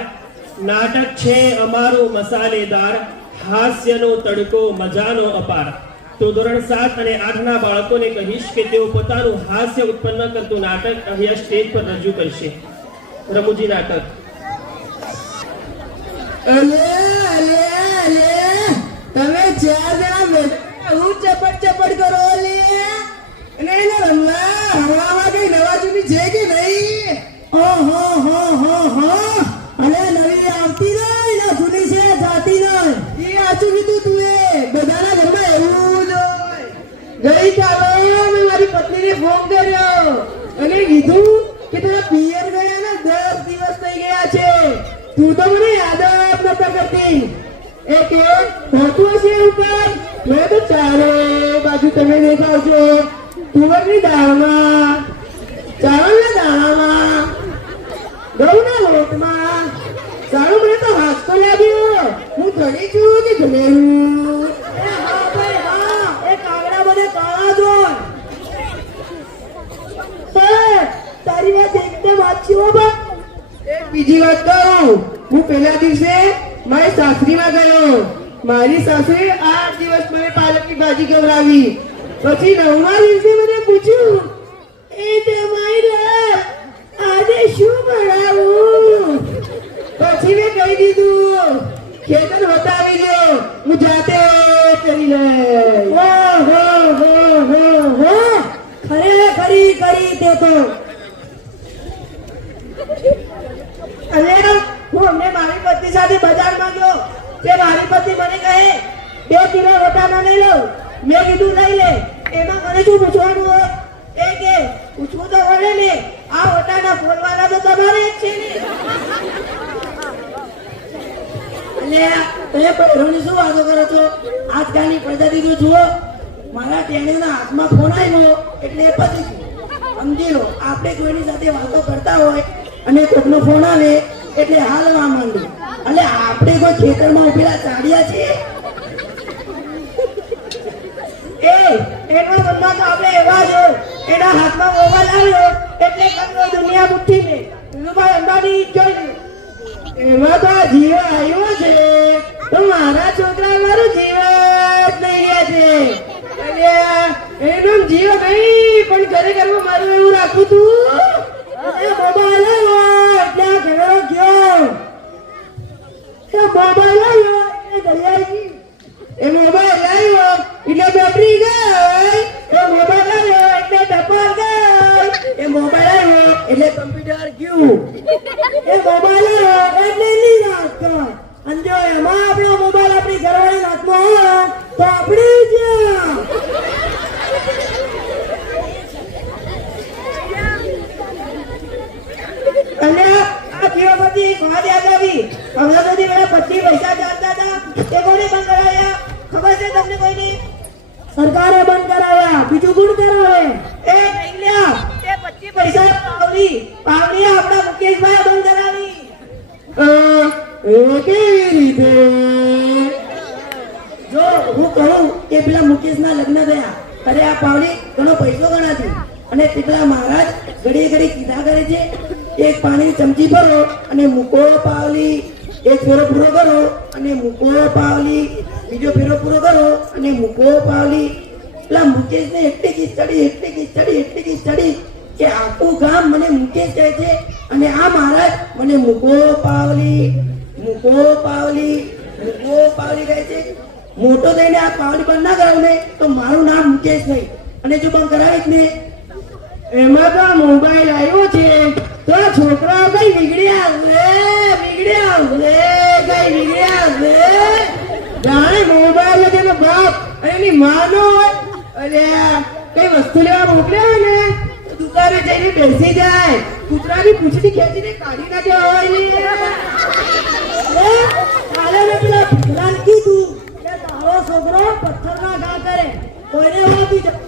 નાટક છે અમારું મસાલેદાર, હાસ્યનો તડકો મજાનો અપાર. તો ધોરણ 7 અને 8 ના બાળકોને કહીશ કે તેઓ પોતાનું હાસ્ય ઉત્પન્ન કરતું નાટક અહીંયા સ્ટેજ પર રજૂ કરશે. રમૂજી નાટક. અલે અલે અલે તમે ચાર જણા બેઠા હું ચપટ ચપટ કરો લે અને એને રમવા હવામાં કઈ નવા જૂની છે કે નહીં? ઓહો હો હો હો અલે નવી આવતી નહીં ને જૂની છે જાતી નહીં. એ આચું કીધું તું એ બધાના ઘરમાં એવું જ હોય. ગઈકાલે મેં મારી પત્નીને ફોન કર્યો અને કીધું કે તારા પિયર ગયા ને 10 દિવસ થઈ ગયા છે, તું તો મને યાદ જ નતા કરતી. એ કે હોતું હશે ઉપર મેં તો ચારે બાજુ તમે દેખાવ છો, તુવરની દાળમાં, ચાવલના દાણામાં, ઘઉંના લોટમાં. સારું મને તો હાસ્તો લાગ્યો. હું થડી છું કે જમેરું? એ હા ભાઈ હા, એ કાગડા મને કાળા જોન. તારી વાત એકદમ સાચી હો બા. એક બીજી વાત કહું, હું પહેલા દિવસે મારી સાસરીમાં ગયો. મારી સાસુએ 8 દિવસ મને પાલકની ભાજી ખવડાવી. પછી 9મા દિવસે મને પૂછ્યું, એ તે માયરા આજે શું બનાવું? પછી મેં કહી દીધું ખેતર બતાવી દો, હું જાતે કરી લઈશ. હો હો હો હો ખરેખરી કરી તે તો. અને હું અમને મારી પત્ની સાથે બજારમાં ગયો તે મારી પત્ની મને કહે 2 કિલો વટાણા લઈ લઉં. મેં કીધું લઈ લે, એમાં મને શું પૂછવાનું હોય? એ કે પૂછવું તો પડે ને, આ વટાણા ફોલવાના તો તમારે જ છે ને. એટલે તમે પહેરોની શું વાતો કરો છો? આજકાલની પ્રજાતિ તો જુઓ. મારા ટેણીના હાથમાં ફોન આવ્યો એટલે પતી ગયું. સમજી લો, આપણે કોઈની સાથે વાતો કરતા હોય અને કોઈનો ફોન આવે એટલે હાલવા માંડે. એટલે આપણે કોઈ ખેતરમાં ઉભેલા ચાડિયા છીએ? એનો મનમાં તો આપણે એવા જ હોય. એના હાથમાં મોબાઈલ આવ્યો એટલે કંઈ દુનિયા મુઠ્ઠી ને ધીરુભાઈ અંબાણી જોઈ લો. એમાં તો આ જીવ આવ્યો છે તો મારા છોકરા મારું જીવ જ નહીં રહ્યા છે. એનો જીવ નહીં પણ ખરેખર મારું એવું રાખું તું. મોબાઈલ આવ્યો એટલે આ ઘરેડો ગયો. મોબાઈલ આવ્યો એટલે ઘડિયાળ ગઈ. એ મોબાઈલ આવ્યો એટલે બેટરી ગઈ. એ મોબાઈલ આવ્યો એટલે ટપાલ ગઈ. એ મોબાઈલ આવ્યો એટલે કમ્પ્યુટર ગયું. એ મોબાઈલ આવ્યો એટલે નિરાશ ગઈ. અને જો એમાં આપણો મોબાઈલ આપણી ઘરવાળી હાથમાં હોય તો આપણે જ્યાં અને આ જીવામાંથી એક વાત યાદ આવી. હમણાં સુધી પેલા 25 પૈસા ચાલતા હતા તે કોને બંધ કરાવ્યા ખબર છે તમને? કોઈને? સરકારે બંધ કરાવ્યા. બીજું કોણ કરાવે? એ કઈલ્યા તે 25 પૈસા પાવડી આપણા મુકેશભાઈ બંધ કરાવી. કેવી રીતે? જો હું કહું કે પેલા મુકેશના લગ્ન થયા અરે આ પાવડી ઘણો પૈસો ગણાતી અને પેલા મહારાજ ઘડી ઘડી કીધા કરે છે એક પાણીની ચમચી ભરો અને મૂકો પાવલી, એક ફેરો પૂરો કરો અને મૂકો પાવલી, બીજો ફેરો પૂરો કરો અને મૂકો પાવલી. પેલા મુકેશને એટલી કી ચડી કે આખું ગામ મને મુકેશ કહે છે અને આ મહારાજ મને મૂકો પાવલી કહે છે. મોટો થઈને આ પાવલી બંધ ના કરાવ ને તો મારું નામ મુકેશ નહીં. અને જો બંધ કરાવીશ ને એમાં તો મોબાઈલ આવ્યો છે તો આ છોકરાઓ કઈ બીગડ્યા જાણે મોબાઈલ તેનો બાપ અને એની માનો હોય. અરે કઈ વસ્તુ લેવા મોકલ્યા હોય ને દુકાને જઈને બેસી જાય, કૂતરાની પૂંછડી ખેંચીને કાઢી નાખ્યા હોય ને. કાલે મેં પેલા ભીખલાને કીધું કે તારો છોકરો પથ્થરના ઘા કરે કોઈને વાપી જાય.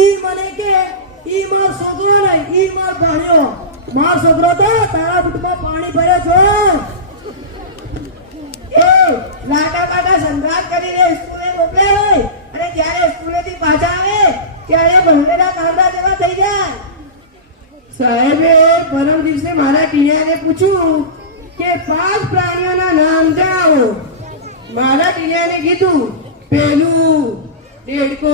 ઈ મને કે ઈ માર છોકરો નહીં, ઈ માર ભાણ્યો. માર છોકરો તો તારા બુટમાં પાણી ભરે છો. એ લાટા પાટા સંઘાત કરીને સ્કૂલે મોકલે હોય સાહેબે પરમ દિવસે મારા ટીયાને પૂછ્યું કે 5 પ્રાણીઓના નામ જણાવો. મારા ટીયાને કીધું પહેલું દેડકો,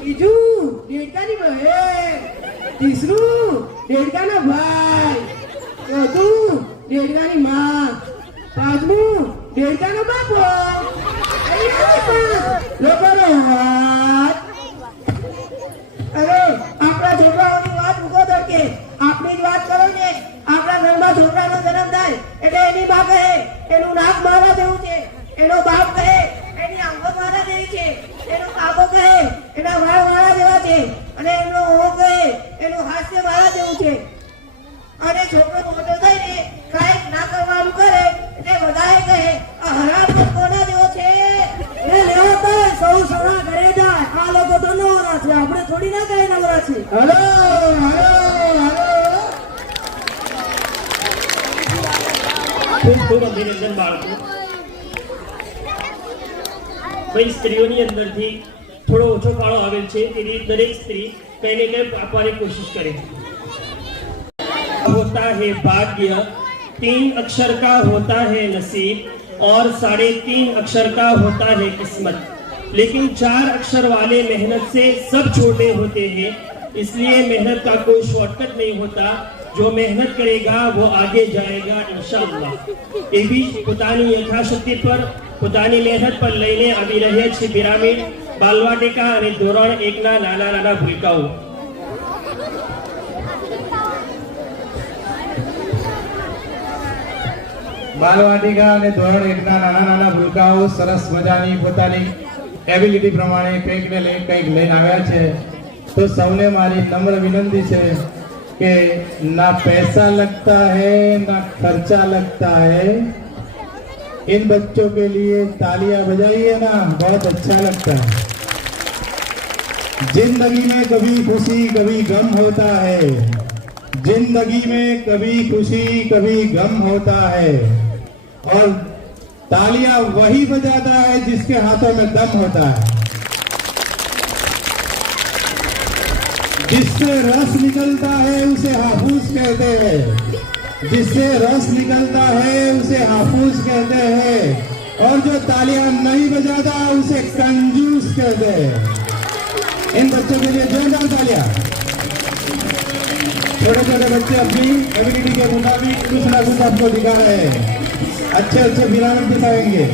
બીજું દેડકાની બહેન, ત્રીસરું દેડકાનો ભાઈ, ચોથું દેડકાની માં, પાંચમું દેડકાનો બાપો. લોકોનો હાથ. અરે આપણા છોકરાઓની વાત મૂકો તો કે આપણી જ વાત કરો ને. આપણા ઘરમાં છોકરાનો જન્મ થાય એટલે એની માં કહે એનું નાક મારા જેવું છે, એનો બાપ કહે એની આંખો મારા જેવી છે, એનો કાકો કહે એના વાળ મારા જેવા છે, અને એનો ઓહ કહે એનું હાસ્ય મારા જેવું છે. અને છોકરો મોટો થઈને કાંઈક ના કરવાનું કરે એટલે બધાએ કહે આ હરામ કોના જેવો છે. એ લેવો તો સૌ સણા ઘરે જાય. આ લોકો તો નવરા છે, આપણે થોડી ના કઈ નવરા છે. Hello hello hello. ખૂબ ખૂબ અભિનંદન બાળકો. ભાઈ સ્ત્રીઓની અંદરથી થોડો ઓછો ફાળો આવેલ છે તેથી દરેક સ્ત્રી કઈ ને કઈ આપવાની કોશિશ કરે. होता है भाग्य, 3 अक्षर का होता है नसीब और 3.5 अक्षर का होता है किस्मत, लेकिन 4 अक्षर वाले मेहनत से सब छोटे होते हैं. इसलिए मेहनत का कोई शॉर्टकट नहीं होता. जो मेहनत करेगा वो आगे जाएगा इंशाअल्लाह. એવી પોતાની યથાશક્તિ પર પોતાની મહેનત પર લઈને આવી રહ્યા છે પિરામિડ, બાલવાટિકા અને ધોરણ 1 ના નાના નાના ભૂલકાઓ. બાલવાટિકા અને ધોરણ 1 ના નાના નાના ભૂલકાઓ સરસ મજાની પોતાની એબિલિટી પ્રમાણે કંઈક ને કંઈક લઈને આવ્યા છે. તો સૌને મારી નમ્ર વિનંતી છે कि ना पैसा लगता है ना खर्चा लगता है. इन बच्चों के लिए तालियां बजाइए ना, बहुत अच्छा लगता है. जिंदगी में कभी खुशी कभी गम होता है, जिंदगी में कभी खुशी कभी गम होता है, और तालियां वही बजाता है जिसके हाथों में दम होता है. जिससे रस निकलता है उसे हाफूज कहते हैं, जिससे रस निकलता है उसे हाफूज कहते हैं, और जो तालियां नहीं बजाता उसे कंजूस कहते हैं. इन बच्चों के लिए जोरदार तालियां. छोटे छोटे बच्चे अपनी एबिलिटी के मुताबिक कुछ ना कुछ आपको दिखा रहे हैं. अच्छे अच्छे पिरामिड दिखाएंगे.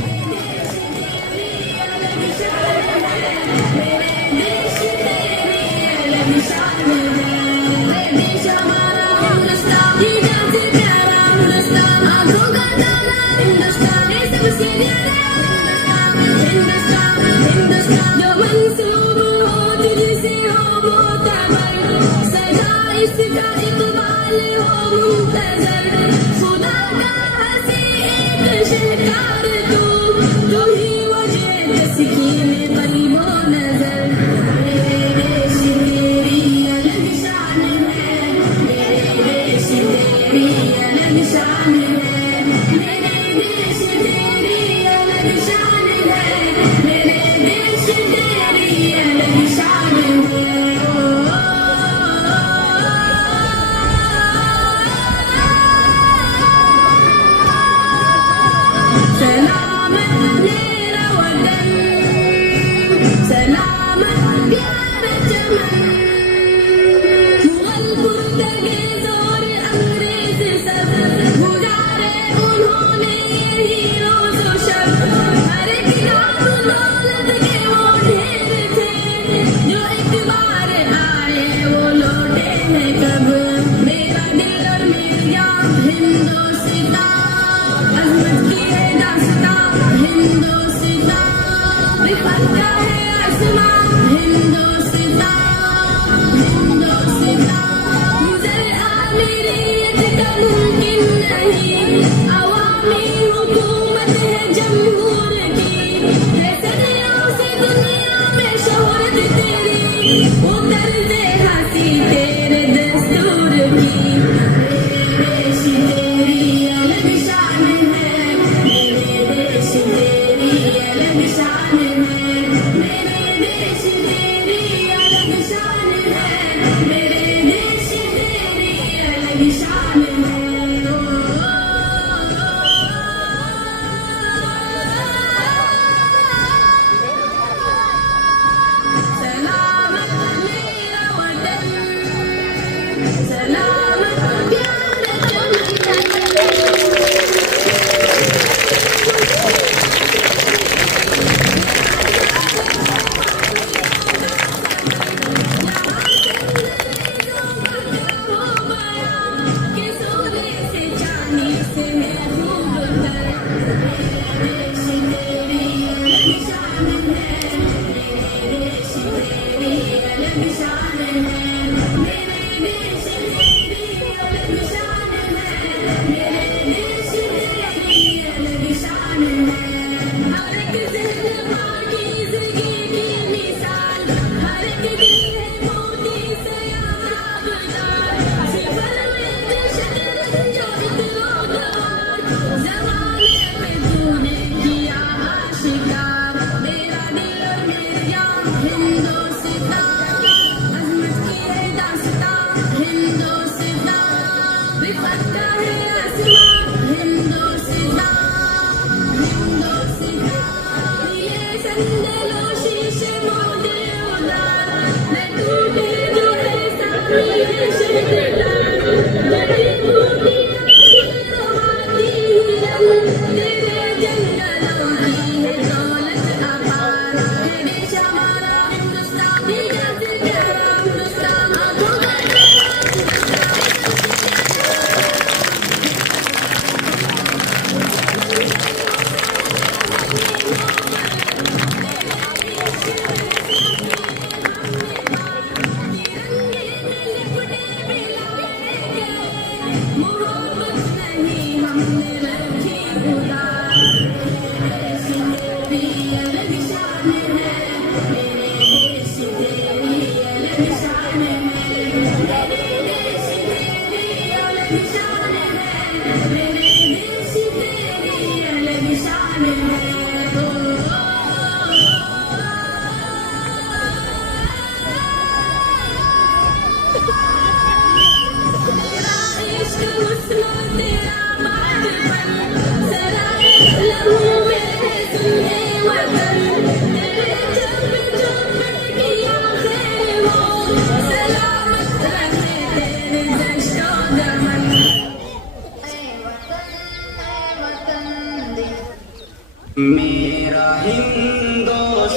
मेरा हिंदुस्तान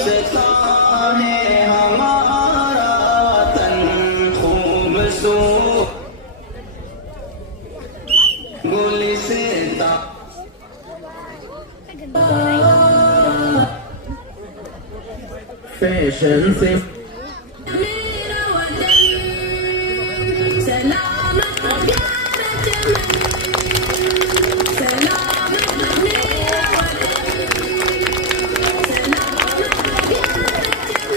है हमारा तन खूबसूरत गुलिस्तान फैशन से मेरा वतन सलामत प्यारा चमन सलामत मेरा वतन सलामत प्यारा चमन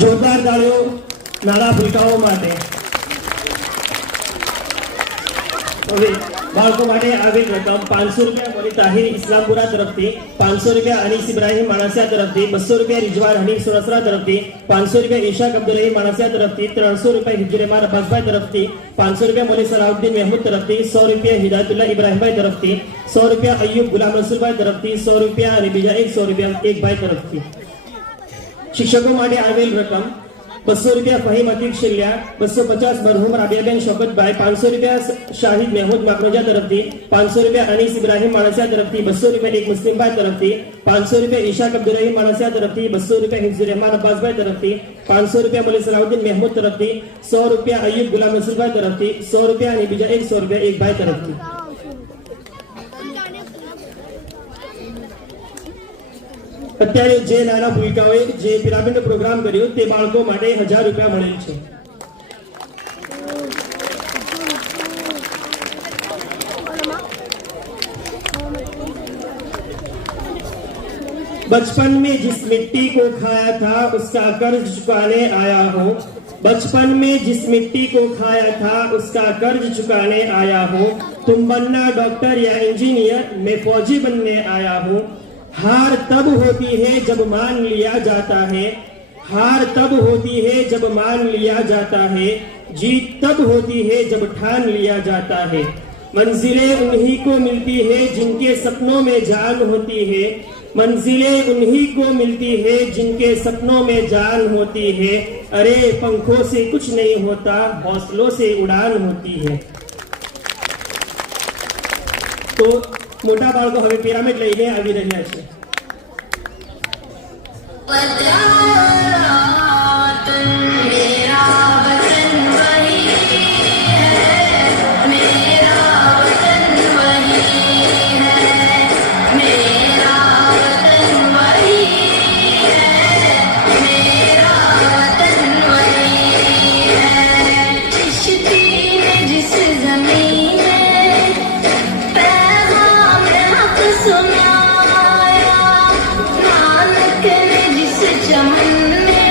જોરદાર તાળીઓ નાના ભૂલકાઓ માટે. હવે બાળકો માટે આવેલ રકમ 500 રૂપિયા મોલી તાહિર ઇસ્લામપુરા તરફથી, 500 રૂપિયા અનીસ ઇબ્રાહીમ માણસિયા તરફથી, 200 રૂપિયા રિજવાન હનીફ સુરસરા તરફથી, 500 રૂપિયા ઈશાક અબ્દુલ માણસિયા તરફથી, 300 રૂપિયા હિજ્રેમાન અબ્બાસભાઈ તરફથી, 500 રૂપિયા મોલી સલાઉદ્દીન મહેમૂદ તરફથી, 100 રૂપિયા હિદાયતુલ્લાહ ઇબ્રાહીમભાઈ તરફથી, 100 રૂપિયા અય્યુબ ગુલામ રસૂલભાઈ તરફથી, 100 રૂપિયા અને બીજા 100 રૂપિયા એક ભાઈ તરફથી. શિક્ષકો માટે આવેલ રકમ 200 રૂપિયા ફહીમ અતીક શિલ્યા, 250 મરહૂમ રાબિયાબેન શોકતભાઈ, 500 રૂપિયા શાહિદ મહેમૂદ માકરોજા તરફથી, 500 રૂપિયા અનીસ ઇબ્રાહીમ માણસિયા તરફથી, 200 રૂપિયા એક મુસ્લિમભાઈ તરફથી, 500 રૂપિયા ઈશાક અબ્દુલ માણસિયા તરફથી, 200 રૂપિયા હિફ્ઝુર રહેમાન અબ્બાસભાઈ તરફથી, 500 રૂપિયા મોલી સલાઉદ્દીન મહેમૂદ તરફથી, 100 રૂપિયા અય્યુબ ગુલામ રસૂલભાઈ તરફથી, 100 રૂપિયા અને બીજા 100 રૂપિયા એક ભાઈ તરફથી. અત્યારે જે નાના ભૂલકાઓએ જે પિરામિડનો પ્રોગ્રામ કર્યો તે બાળકો માટે 1000 રૂપિયા મળેલ છે. बचपन में जिस मिट्टी को खाया था उसका कर्ज चुकाने आया हूँ. बचपन में जिस मिट्टी को खाया था उसका कर्ज चुकाने आया हूँ. तुम बनना डॉक्टर या इंजीनियर, मैं फौजी बनने आया हूँ. हार तब होती है जब मान लिया जाता है. हार तब होती है जब मान लिया जाता है. जीत तब होती है जब ठान लिया जाता है. मंजिलें उन्हीं को मिलती है जिनके सपनों में जान होती है. मंजिलें उन्हीं को मिलती है जिनके सपनों में जान होती है. अरे पंखों से कुछ नहीं होता, हौसलों से उड़ान होती है. तो मोटा बाळको હવે પિરામિડ લઈને આવી રહ્યા છે. सुनाया नानक ने जिस चमन में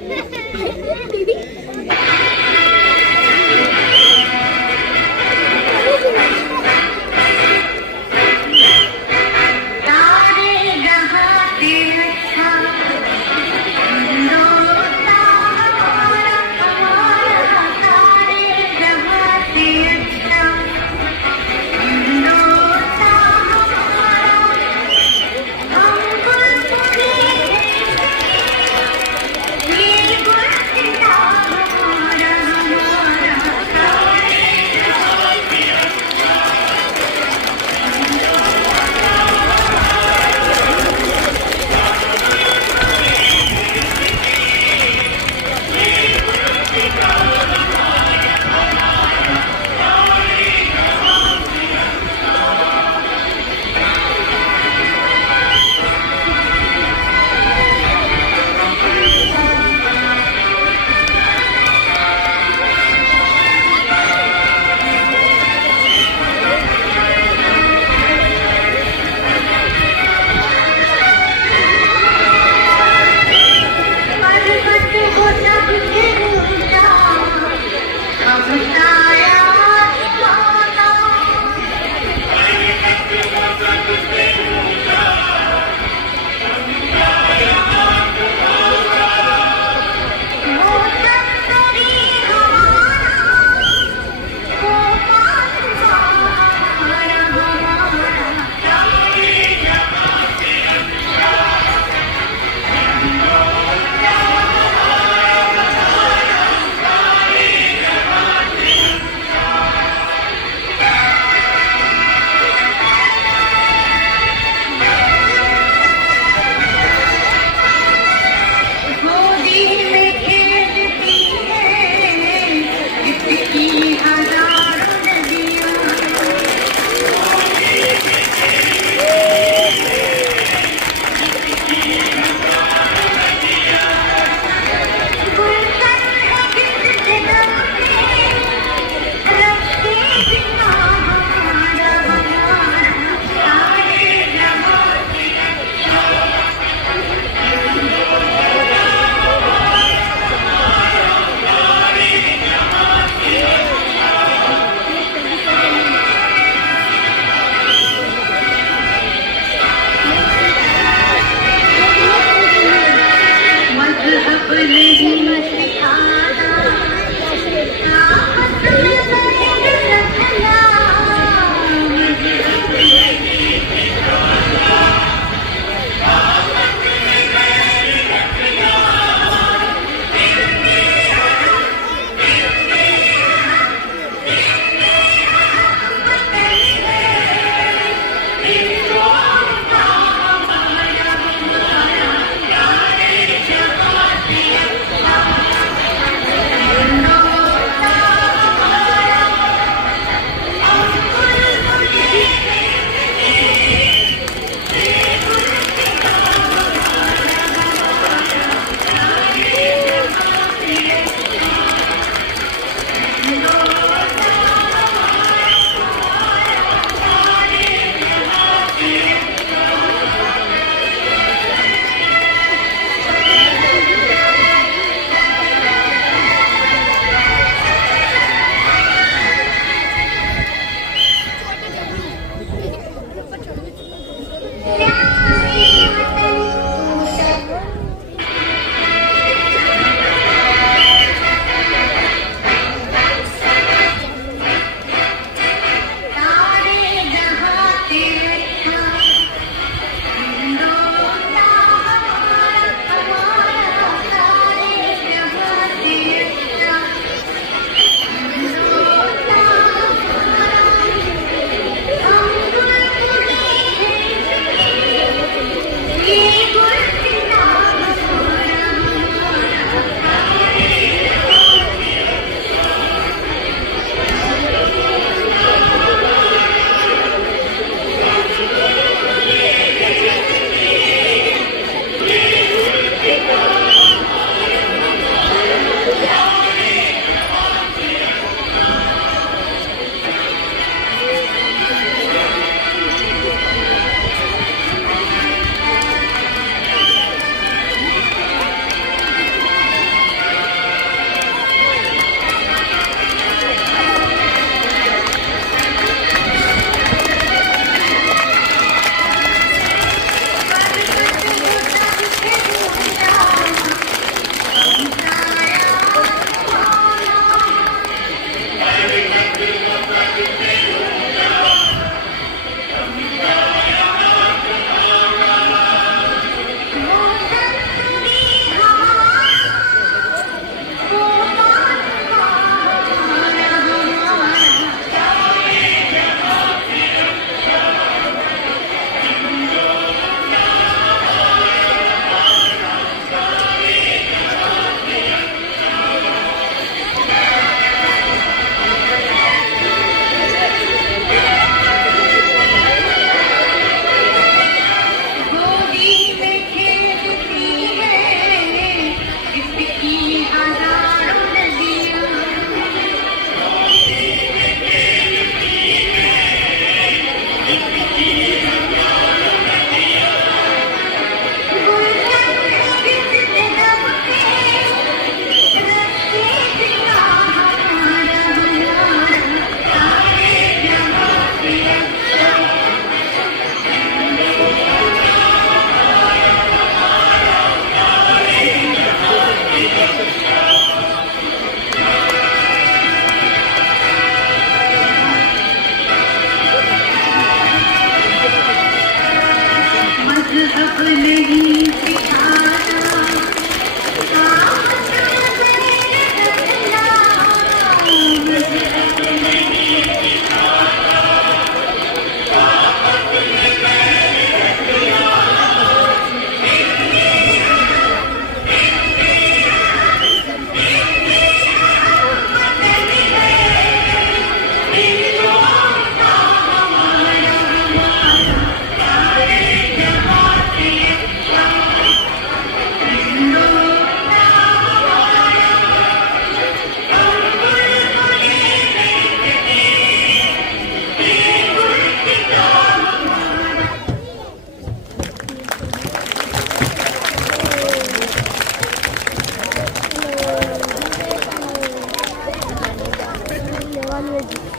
ये गुण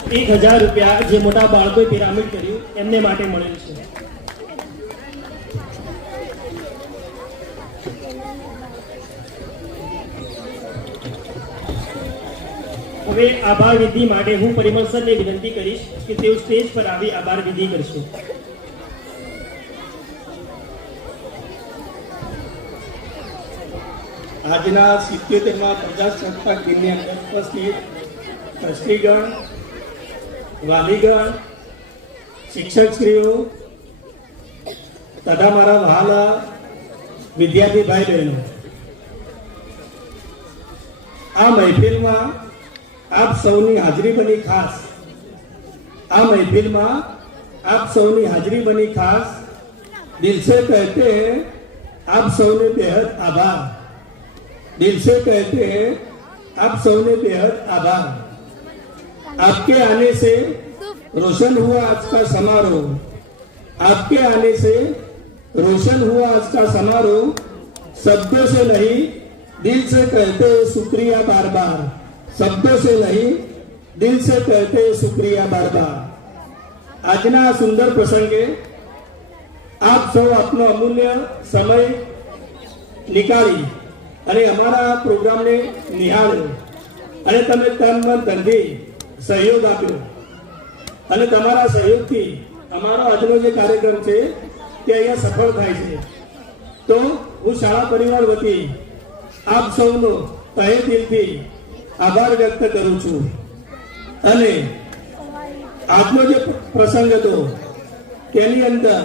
1000 રૂપિયા જે મોટા બાળકોએ પિરામિડ કર્યું એમને માટે મળેલ છે. હવે આભાર વિધિ માટે હું પરિમલ સરને વિનંતી કરીશ કે તેઓ સ્ટેજ પર આવી આભાર વિધિ કરશે. આજના 77મા પ્રજાસત્તાક દિનની અંદર ઉપસ્થિત ટ્રસ્ટીગણ, વાલીગણ, શિક્ષકશ્રીઓ તથા મારા વહાલા વિદ્યાર્થી ભાઈ બહેનો, આ મહેફિલમાં આપ સૌની હાજરી બની ખાસ. આ મહેફિલમાં આપ સૌની હાજરી બની ખાસ. દિલ से कहते हैं आप सबने बेहद आभार. दिल से कहते हैं आप सबने बेहद आभार. आपके आने से रोशन हुआ आज का समारोह. आपके आने से रोशन हुआ आज का समारोह. शब्दों से नहीं दिल से कहते हैं शुक्रिया बार बार. शब्दों से नहीं दिल से कहते हैं शुक्रिया बार बार. આજના આ સુંદર પ્રસંગે આપ સૌ આપનો અમૂલ્ય સમય નીકાળી અને અમારા પ્રોગ્રામને નિહાળ્યો અને તમે તન મન ધનથી સહયોગ આપ્યો અને તમારા સહયોગથી અમારો આજનો જે કાર્યક્રમ છે તે અહીંયા સફળ થાય છે. તો હું શાળા પરિવાર વતી આપ સૌનો તહે દિલથી આભાર વ્યક્ત કરું છું. અને આજનો જે પ્રસંગ હતો તેની અંદર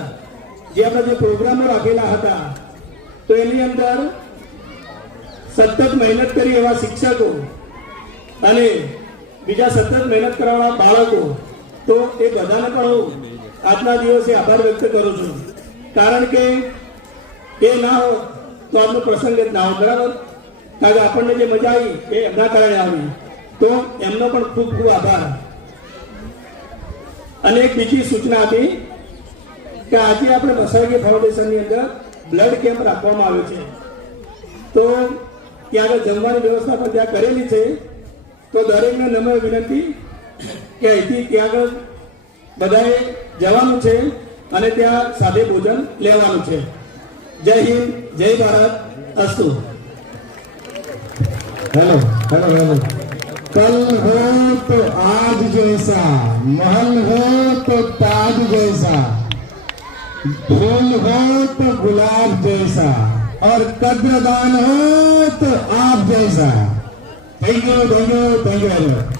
જે આપણે જે પ્રોગ્રામો રાખેલા હતા તો એની અંદર સતત મહેનત કરી એવા શિક્ષકો અને બીજા સતત મહેનત કરવાવાળા બાળકો, તો એ બધાને પણ હું આજના દિવસે આભાર વ્યક્ત કરું છું. કારણ કે એ ના હોત તો આજનો પ્રસંગ જ ના હોત, બરાબર? કારણ કે આપણને જે મજા આવી એ એમના કારણે આવી. તો એમનો પણ ખૂબ ખૂબ આભાર. અને એક બીજી સૂચના હતી કે આજે આપણે મસાગી ફાઉન્ડેશનની અંદર બ્લડ કેમ્પ રાખવામાં આવ્યો છે. તો ત્યાં આગળ જમવાની વ્યવસ્થા પણ ત્યાં કરેલી છે. તો દરેકને નમ્ર વિનંતી કે અહીંથી ત્યાં આગળ બધાએ જવાનું છે અને ત્યાં સાદે ભોજન લેવાનું છે. જય હિન્દ, જય ભારત, અસ્તુ. Hello hello hello. कल हो तो आज जैसा, महल हो तो ताज जैसा, फूल हो तो गुलाब जैसा और कद्रदान हो तो आप जैसा. Thank you thank you thank you.